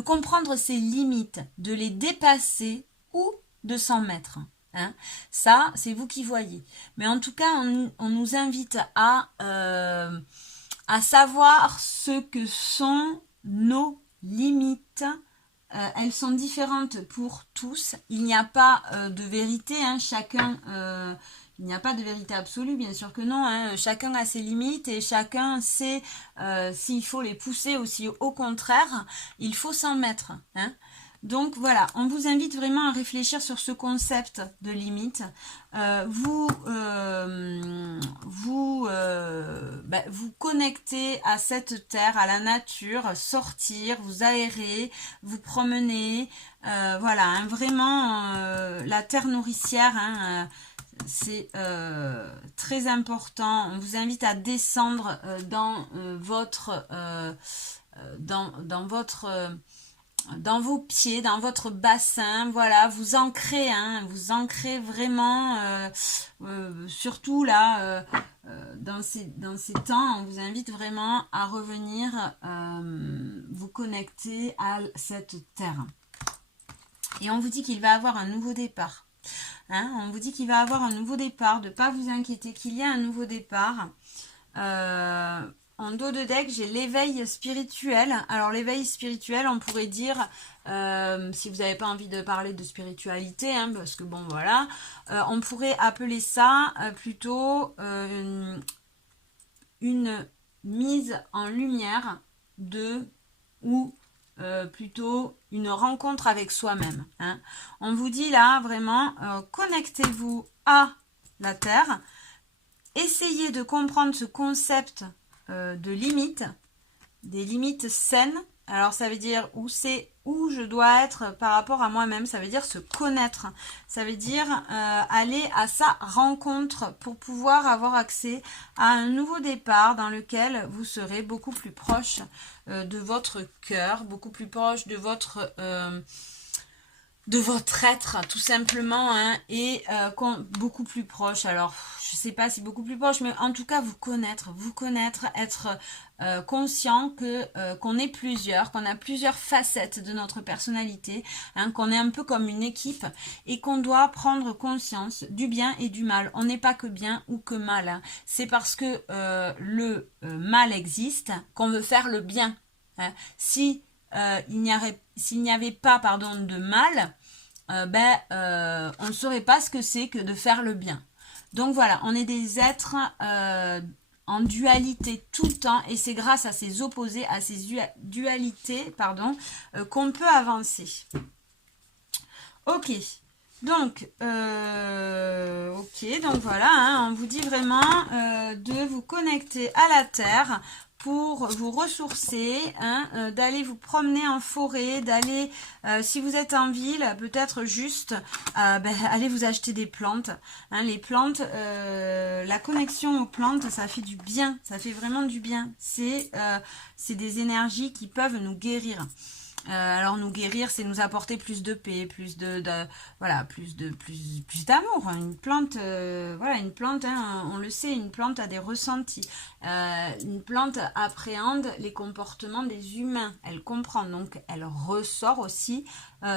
comprendre ses limites, de les dépasser ou de s'en mettre. Hein. Ça, c'est vous qui voyez. Mais en tout cas, on nous invite à savoir ce que sont nos limites. Elles sont différentes pour tous. Il n'y a pas de vérité. Hein. Chacun... il n'y a pas de vérité absolue, bien sûr que non. Hein. Chacun a ses limites et chacun sait s'il faut les pousser ou si au contraire, il faut s'en mettre. Hein. Donc voilà, on vous invite vraiment à réfléchir sur ce concept de limite. Vous connectez à cette terre, à la nature, sortir, vous aérer, vous promener. Voilà, hein, vraiment la terre nourricière. Hein, c'est très important. On vous invite à descendre dans vos pieds, dans votre bassin, voilà, vous ancrez, hein, vous ancrez vraiment, surtout là, dans ces temps, on vous invite vraiment à revenir vous connecter à cette terre. Et on vous dit qu'il va avoir un nouveau départ. Hein, on vous dit qu'il va avoir un nouveau départ, de ne pas vous inquiéter, qu'il y a un nouveau départ. En dos de deck, j'ai l'éveil spirituel. Alors l'éveil spirituel, on pourrait dire, si vous n'avez pas envie de parler de spiritualité, hein, parce que bon voilà, on pourrait appeler ça plutôt une mise en lumière ou plutôt une rencontre avec soi-même. Hein. On vous dit là vraiment, connectez-vous à la Terre, essayez de comprendre ce concept de limites, des limites saines. Alors ça veut dire où je dois être par rapport à moi-même, ça veut dire se connaître, ça veut dire aller à sa rencontre pour pouvoir avoir accès à un nouveau départ dans lequel vous serez beaucoup plus proche de votre cœur, beaucoup plus proche de votre être tout simplement, hein, et beaucoup plus proche. Alors je sais pas si beaucoup plus proche, mais en tout cas vous connaître, être conscient qu'on est plusieurs, qu'on a plusieurs facettes de notre personnalité, hein, qu'on est un peu comme une équipe et qu'on doit prendre conscience du bien et du mal. On n'est pas que bien ou que mal, hein. C'est parce que le mal existe qu'on veut faire le bien, hein. S'il n'y avait pas de mal, on ne saurait pas ce que c'est que de faire le bien. Donc voilà, on est des êtres en dualité tout le temps, et c'est grâce à ces opposés, à ces dualités, qu'on peut avancer. Ok, donc voilà, hein, on vous dit vraiment de vous connecter à la Terre pour vous ressourcer, hein, d'aller vous promener en forêt, d'aller, si vous êtes en ville, peut-être juste, allez vous acheter des plantes. Hein, les plantes, la connexion aux plantes, ça fait du bien, ça fait vraiment du bien. C'est des énergies qui peuvent nous guérir. Alors nous guérir, c'est nous apporter plus de paix, plus d'amour. Une plante, une plante, hein, on le sait, une plante a des ressentis. Une plante appréhende les comportements des humains. Elle comprend, donc elle ressort aussi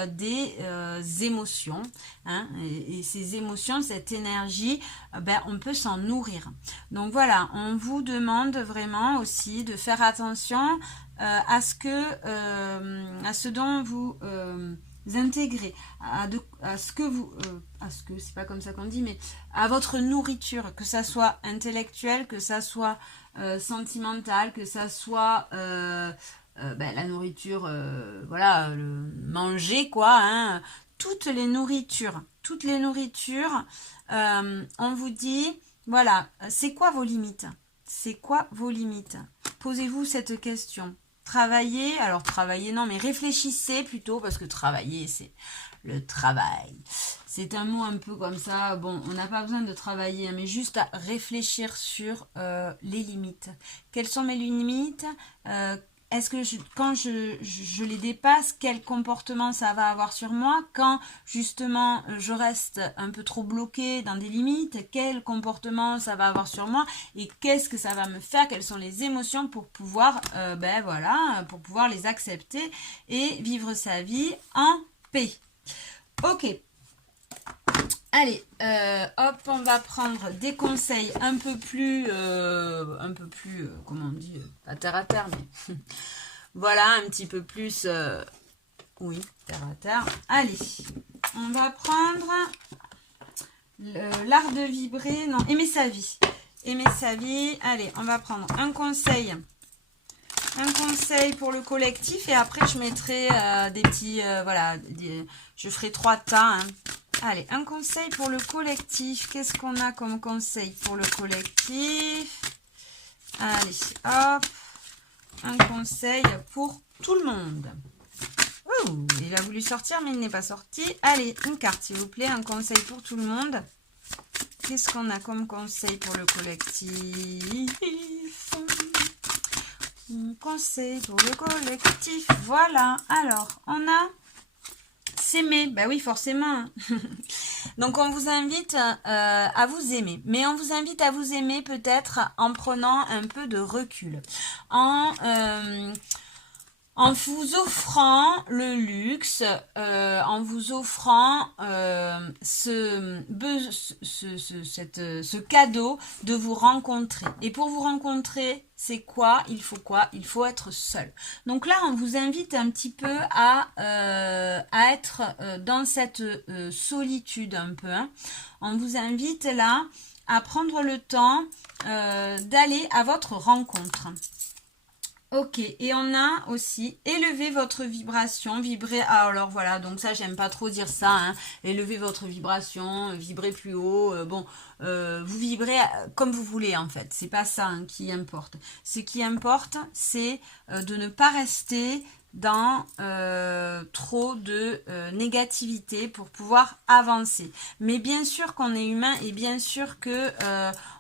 des émotions. Hein, et ces émotions, cette énergie, on peut s'en nourrir. Donc voilà, on vous demande vraiment aussi de faire attention à ce dont vous intégrez, c'est pas comme ça qu'on dit, mais à votre nourriture, que ça soit intellectuelle, que ça soit sentimentale, que ça soit la nourriture, le manger, quoi, hein, toutes les nourritures, on vous dit Voilà, c'est quoi vos limites? C'est quoi vos limites? Posez-vous cette question. Travaillez, alors travaillez non, mais réfléchissez plutôt, parce que travailler, c'est le travail. C'est un mot un peu comme ça, bon, on n'a pas besoin de travailler, mais juste à réfléchir sur les limites. Quelles sont mes limites? Est-ce que quand je les dépasse, quel comportement ça va avoir sur moi? Quand justement je reste un peu trop bloqué dans des limites, quel comportement ça va avoir sur moi? Et qu'est-ce que ça va me faire? Quelles sont les émotions pour pouvoir, ben voilà, pour pouvoir les accepter et vivre sa vie en paix. Ok. Allez, hop, on va prendre des conseils un peu plus, comment on dit, pas terre à terre, mais voilà, un petit peu plus, oui, terre à terre. Allez, on va prendre l'art de vibrer, non, aimer sa vie. Aimer sa vie, allez, on va prendre un conseil pour le collectif et après je mettrai des petits, voilà, je ferai 3 tas, hein. Allez, un conseil pour le collectif. Qu'est-ce qu'on a comme conseil pour le collectif? Allez, hop. Un conseil pour tout le monde. Ouh, il a voulu sortir, mais il n'est pas sorti. Allez, une carte, s'il vous plaît. Un conseil pour tout le monde. Qu'est-ce qu'on a comme conseil pour le collectif? Un conseil pour le collectif. Voilà. Alors, on a... s'aimer, bah oui forcément. Donc on vous invite à vous aimer, mais on vous invite à vous aimer peut-être en prenant un peu de recul, en vous offrant le luxe, en vous offrant ce cadeau de vous rencontrer. Et pour vous rencontrer, c'est quoi? Il faut quoi? Il faut être seul. Donc là, on vous invite un petit peu à être dans cette solitude un peu, hein. On vous invite là à prendre le temps d'aller à votre rencontre. Ok, et on a aussi élever votre vibration, vibrer. Ah, alors voilà, donc ça j'aime pas trop dire ça, hein. Élever votre vibration, vibrer plus haut. Vous vibrez comme vous voulez en fait. C'est pas ça hein, qui importe. Ce qui importe, c'est de ne pas rester dans trop de négativité pour pouvoir avancer. Mais bien sûr qu'on est humain et bien sûr que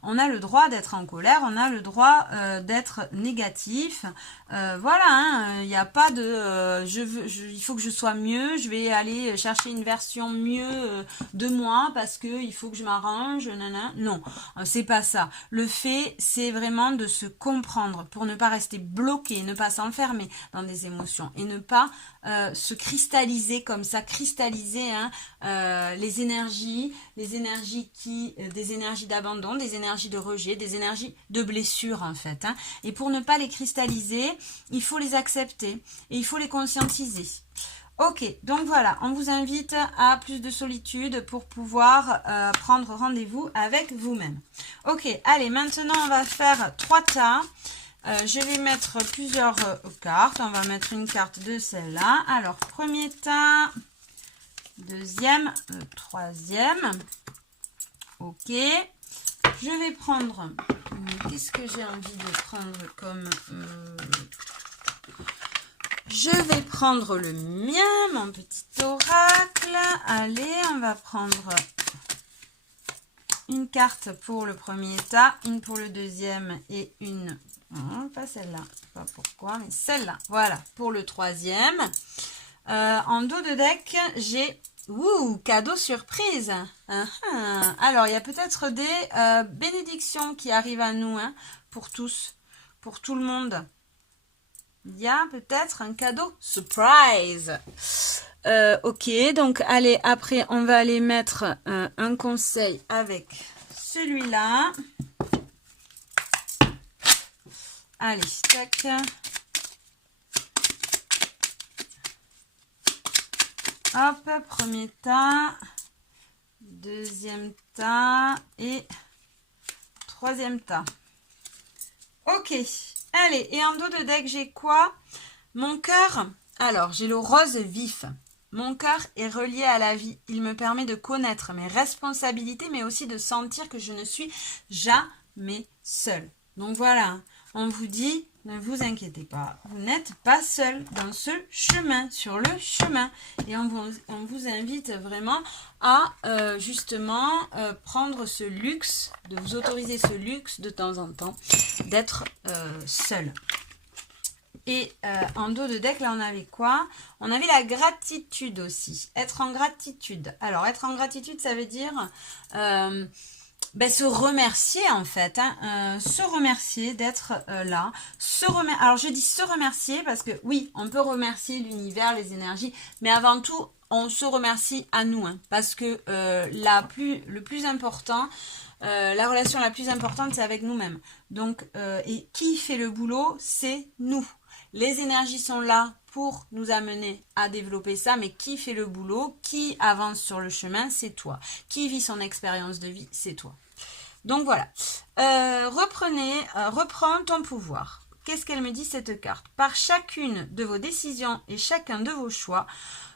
on a le droit d'être en colère, on a le droit d'être négatif. Voilà, il n'y a pas de il faut que je sois mieux, je vais aller chercher une version mieux de moi parce que il faut que je m'arrange, nanana. Non, c'est pas ça. Le fait, c'est vraiment de se comprendre pour ne pas rester bloqué, ne pas s'enfermer dans des émotions et ne pas se cristalliser comme ça, cristalliser hein, les énergies qui, des énergies d'abandon, des énergies de rejet, des énergies de blessure en fait. Hein. Et pour ne pas les cristalliser, il faut les accepter et il faut les conscientiser. Ok, donc voilà, on vous invite à plus de solitude pour pouvoir prendre rendez-vous avec vous-même. Ok, allez, maintenant on va faire 3 tas. Je vais mettre plusieurs cartes. On va mettre une carte de celle-là. Alors, premier tas, deuxième, troisième. Ok. Je vais prendre... Qu'est-ce que j'ai envie de prendre comme... Je vais prendre le mien, mon petit oracle. Allez, on va prendre une carte pour le premier tas, une pour le deuxième et une... Non, pas celle-là, pas pourquoi, mais celle-là. Voilà, pour le troisième. En dos de deck, j'ai... Ouh, cadeau surprise. Alors, il y a peut-être des bénédictions qui arrivent à nous, hein, pour tous, pour tout le monde. Il y a peut-être un cadeau surprise. Ok, donc allez, après, on va aller mettre un conseil avec celui-là. Allez, tac. Hop, premier tas, deuxième tas et troisième tas. Ok, allez, et en dos de deck, j'ai quoi? Mon cœur. Alors, j'ai le rose vif. Mon cœur est relié à la vie. Il me permet de connaître mes responsabilités, mais aussi de sentir que je ne suis jamais seule. Donc voilà, on vous dit, ne vous inquiétez pas, vous n'êtes pas seul dans ce chemin, sur le chemin. Et on vous invite vraiment à justement prendre ce luxe, de vous autoriser ce luxe de temps en temps, d'être seul. Et en dos de deck, là, on avait quoi? On avait la gratitude aussi. Être en gratitude. Alors, être en gratitude, ça veut dire se remercier, en fait. Hein, se remercier d'être là. Alors, je dis se remercier parce que, oui, on peut remercier l'univers, les énergies. Mais avant tout, on se remercie à nous. Hein, parce que le plus important... la relation la plus importante, c'est avec nous-mêmes. Donc, et qui fait le boulot? C'est nous. Les énergies sont là pour nous amener à développer ça, mais qui fait le boulot? Qui avance sur le chemin? C'est toi. Qui vit son expérience de vie? C'est toi. Donc voilà. Reprends ton pouvoir. Qu'est-ce qu'elle me dit, cette carte? Par chacune de vos décisions et chacun de vos choix,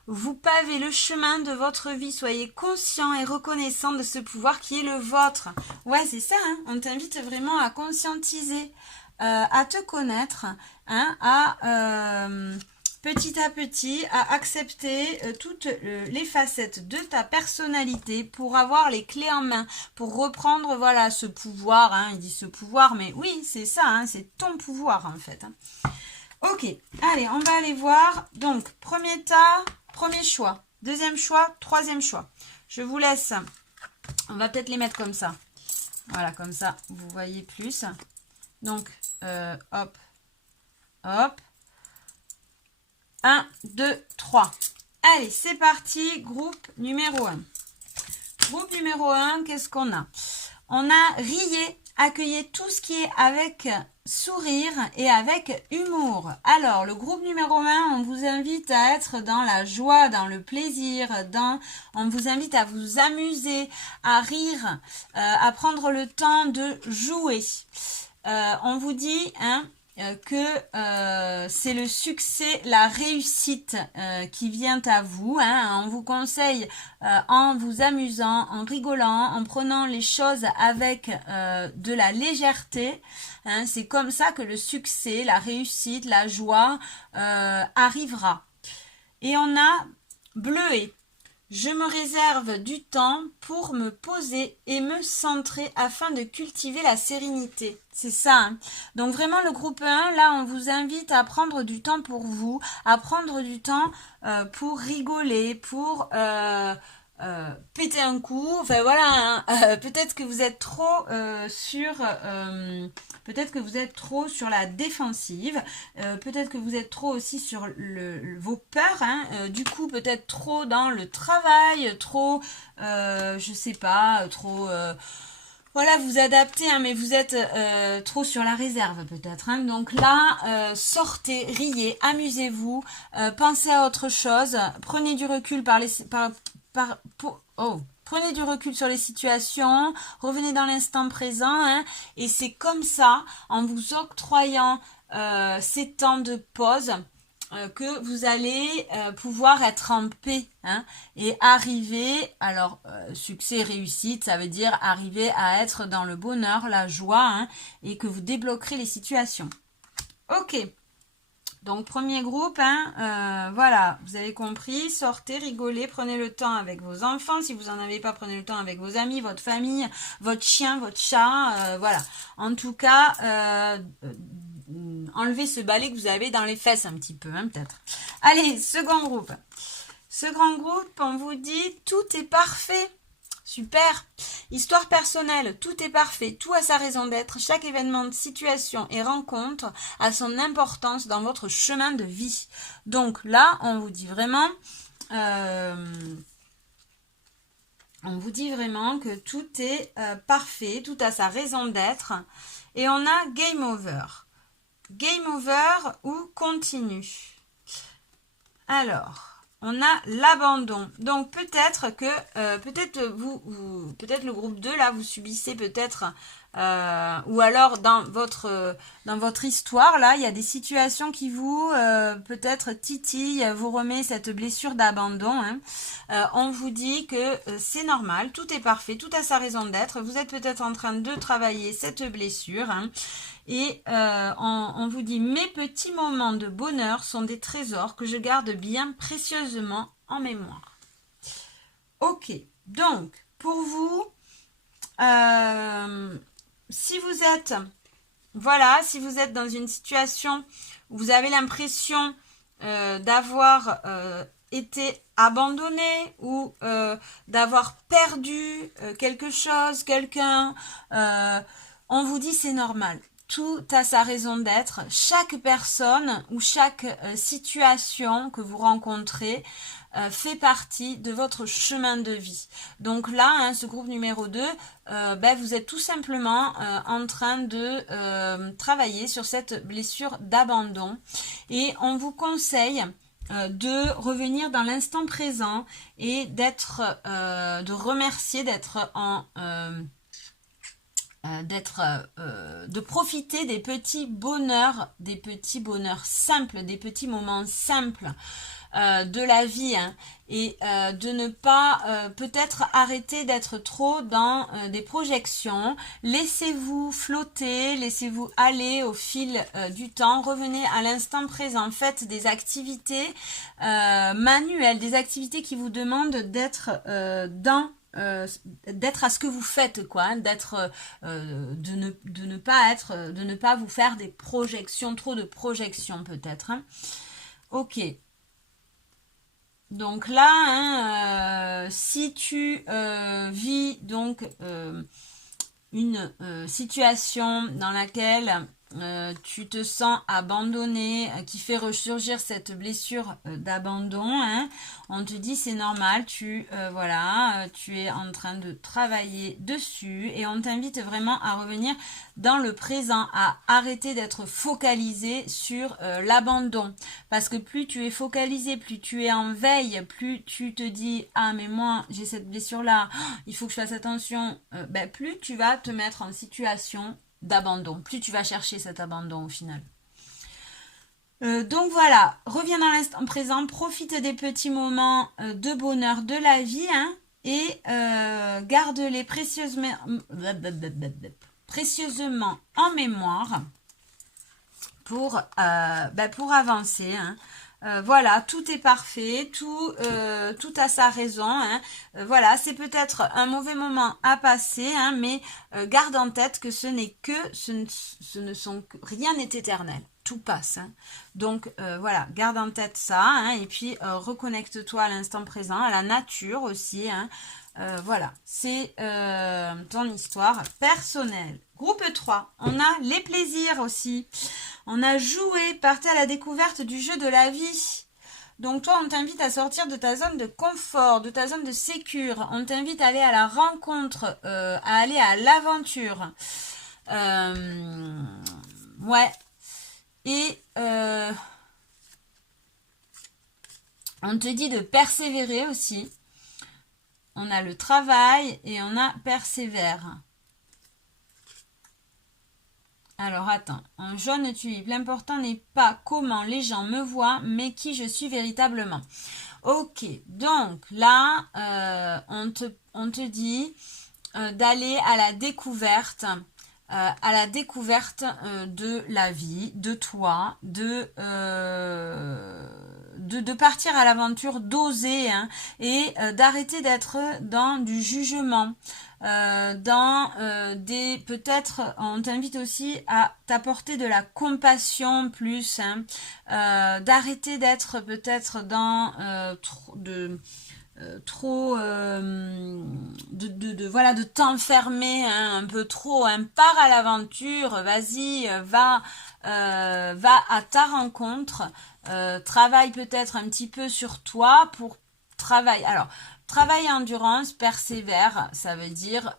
vous pavez le chemin de votre vie. Soyez conscient et reconnaissant de ce pouvoir qui est le vôtre. Ouais, c'est ça, hein. On t'invite vraiment à conscientiser, à te connaître, hein, à petit à petit, à accepter toutes les facettes de ta personnalité pour avoir les clés en main, pour reprendre, voilà, ce pouvoir, hein. Il dit ce pouvoir, mais oui, c'est ça, hein, c'est ton pouvoir, en fait. Hein. Ok, allez, on va aller voir. Donc, premier tas, premier choix. Deuxième choix, troisième choix. Je vous laisse. On va peut-être les mettre comme ça. Voilà, comme ça, vous voyez plus. Donc, hop, hop. 1, 2, 3. Allez, c'est parti. Groupe numéro 1. Groupe numéro 1, qu'est-ce qu'on a? On a riez, accueillez tout ce qui est avec sourire et avec humour. Alors, le groupe numéro 1, on vous invite à être dans la joie, dans le plaisir, on vous invite à vous amuser, à rire, à prendre le temps de jouer. On vous dit, hein, que c'est le succès, la réussite qui vient à vous. Hein. On vous conseille en vous amusant, en rigolant, en prenant les choses avec de la légèreté. Hein. C'est comme ça que le succès, la réussite, la joie arrivera. Et on a bleué. Je me réserve du temps pour me poser et me centrer afin de cultiver la sérénité. C'est ça. Hein. Donc vraiment le groupe 1, là on vous invite à prendre du temps pour vous, à prendre du temps pour rigoler, pour péter un coup. Enfin voilà, hein. Peut-être que vous êtes trop peut-être que vous êtes trop sur la défensive, peut-être que vous êtes trop aussi sur vos peurs, hein, du coup peut-être trop dans le travail, trop, je sais pas, trop, voilà, vous adaptez, hein, mais vous êtes trop sur la réserve peut-être. Hein. Donc là, sortez, riez, amusez-vous, pensez à autre chose, prenez du recul prenez du recul sur les situations, revenez dans l'instant présent, hein, et c'est comme ça, en vous octroyant ces temps de pause, que vous allez pouvoir être en paix, hein, et arriver, alors succès, réussite, ça veut dire arriver à être dans le bonheur, la joie, hein, et que vous débloquerez les situations. Ok. Donc, premier groupe, hein, voilà, vous avez compris, sortez, rigolez, prenez le temps avec vos enfants. Si vous n'en avez pas, prenez le temps avec vos amis, votre famille, votre chien, votre chat, voilà. En tout cas, enlevez ce balai que vous avez dans les fesses un petit peu, hein, peut-être. Allez, second groupe. Second groupe, on vous dit, tout est parfait. Super. Histoire personnelle, tout est parfait, tout a sa raison d'être, chaque événement, situation et rencontre a son importance dans votre chemin de vie. Donc là, on vous dit vraiment que tout est parfait, tout a sa raison d'être. Et on a game over. Game over ou continue. Alors... on a l'abandon. Donc peut-être que peut-être le groupe 2 là, vous subissez peut-être ou alors dans votre histoire, là, il y a des situations qui vous, peut-être titillent, vous remet cette blessure d'abandon. Hein. On vous dit que c'est normal, tout est parfait, tout a sa raison d'être. Vous êtes peut-être en train de travailler cette blessure. Hein. Et on vous dit, mes petits moments de bonheur sont des trésors que je garde bien précieusement en mémoire. Ok, donc, pour vous, si vous êtes, voilà, si vous êtes dans une situation où vous avez l'impression d'avoir été abandonné ou d'avoir perdu quelque chose, quelqu'un, on vous dit c'est normal. Tout a sa raison d'être. Chaque personne ou chaque situation que vous rencontrez fait partie de votre chemin de vie. Donc là, hein, ce groupe numéro 2, vous êtes tout simplement en train de travailler sur cette blessure d'abandon. Et on vous conseille de revenir dans l'instant présent et de remercier, de profiter des petits bonheurs simples, des petits moments simples de la vie, hein, et de ne pas peut-être arrêter d'être trop dans des projections. Laissez-vous flotter, laissez-vous aller au fil du temps, revenez à l'instant présent, faites des activités manuelles, des activités qui vous demandent d'être d'être à ce que vous faites, quoi, hein, de ne pas vous faire des projections, trop de projections peut-être. Hein. Ok. Donc là, hein, si tu vis donc une situation dans laquelle tu te sens abandonné, qui fait ressurgir cette blessure d'abandon, hein, on te dit c'est normal, tu es en train de travailler dessus et on t'invite vraiment à revenir dans le présent, à arrêter d'être focalisé sur l'abandon, parce que plus tu es focalisé, plus tu es en veille, plus tu te dis ah mais moi j'ai cette blessure là, il faut que je fasse attention, plus tu vas te mettre en situation d'abandon, plus tu vas chercher cet abandon au final. Donc voilà, reviens dans l'instant présent, profite des petits moments de bonheur de la vie, hein, et garde-les précieusement en mémoire pour avancer. Hein. Voilà, tout est parfait, tout a sa raison. Hein. Voilà, c'est peut-être un mauvais moment à passer, hein, mais garde en tête que rien n'est éternel. Tout passe. Hein. Donc voilà, garde en tête ça, hein, et puis reconnecte-toi à l'instant présent, à la nature aussi. Hein. Voilà, c'est ton histoire personnelle. Groupe 3, on a les plaisirs aussi. On a joué, partez à la découverte du jeu de la vie. Donc toi, on t'invite à sortir de ta zone de confort, de ta zone de sécure. On t'invite à aller à la rencontre, à aller à l'aventure. Ouais. Et on te dit de persévérer aussi. On a le travail et on a persévère. Alors attends, en jaune tulipe, l'important n'est pas comment les gens me voient, mais qui je suis véritablement. Ok, donc là, on te dit d'aller à la découverte de la vie, de toi, de partir à l'aventure, d'oser, hein, et d'arrêter d'être dans du jugement. Peut-être on t'invite aussi à t'apporter de la compassion plus, hein, d'arrêter d'être peut-être dans de t'enfermer, hein, un peu trop, hein, pars à l'aventure, vas-y, va à ta rencontre, travaille peut-être un petit peu sur toi pour travailler. Alors travail et endurance, persévère, ça veut dire,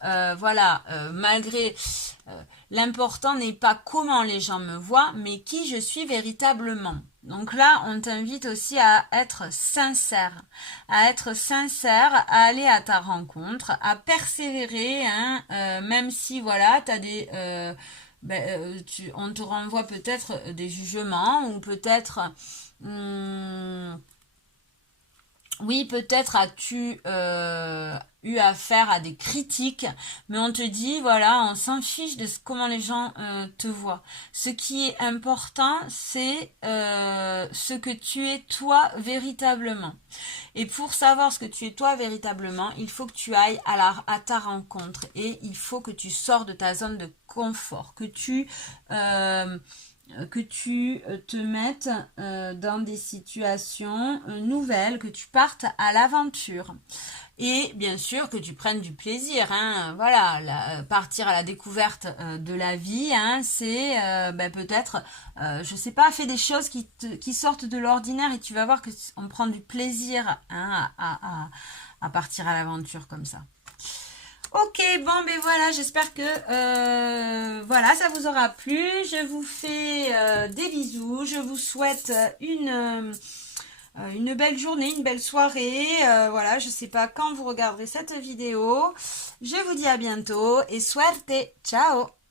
malgré, l'important n'est pas comment les gens me voient, mais qui je suis véritablement. Donc là, on t'invite aussi à être sincère, à aller à ta rencontre, à persévérer, hein, même si voilà, t'as des, on te renvoie peut-être des jugements ou peut-être oui, peut-être as-tu eu affaire à des critiques, mais on te dit, voilà, on s'en fiche de comment les gens te voient. Ce qui est important, c'est ce que tu es toi véritablement. Et pour savoir ce que tu es toi véritablement, il faut que tu ailles à ta rencontre et il faut que tu sors de ta zone de confort, que tu te mettes dans des situations nouvelles, que tu partes à l'aventure. Et bien sûr que tu prennes du plaisir, hein. Voilà, partir à la découverte de la vie, hein, c'est peut-être, je sais pas, fais des choses qui sortent de l'ordinaire et tu vas voir que on prend du plaisir, hein, à partir à l'aventure comme ça. Ok, bon, ben voilà, j'espère que voilà, ça vous aura plu. Je vous fais des bisous. Je vous souhaite une belle journée, une belle soirée. Voilà, je sais pas quand vous regarderez cette vidéo. Je vous dis à bientôt et suerte. Ciao!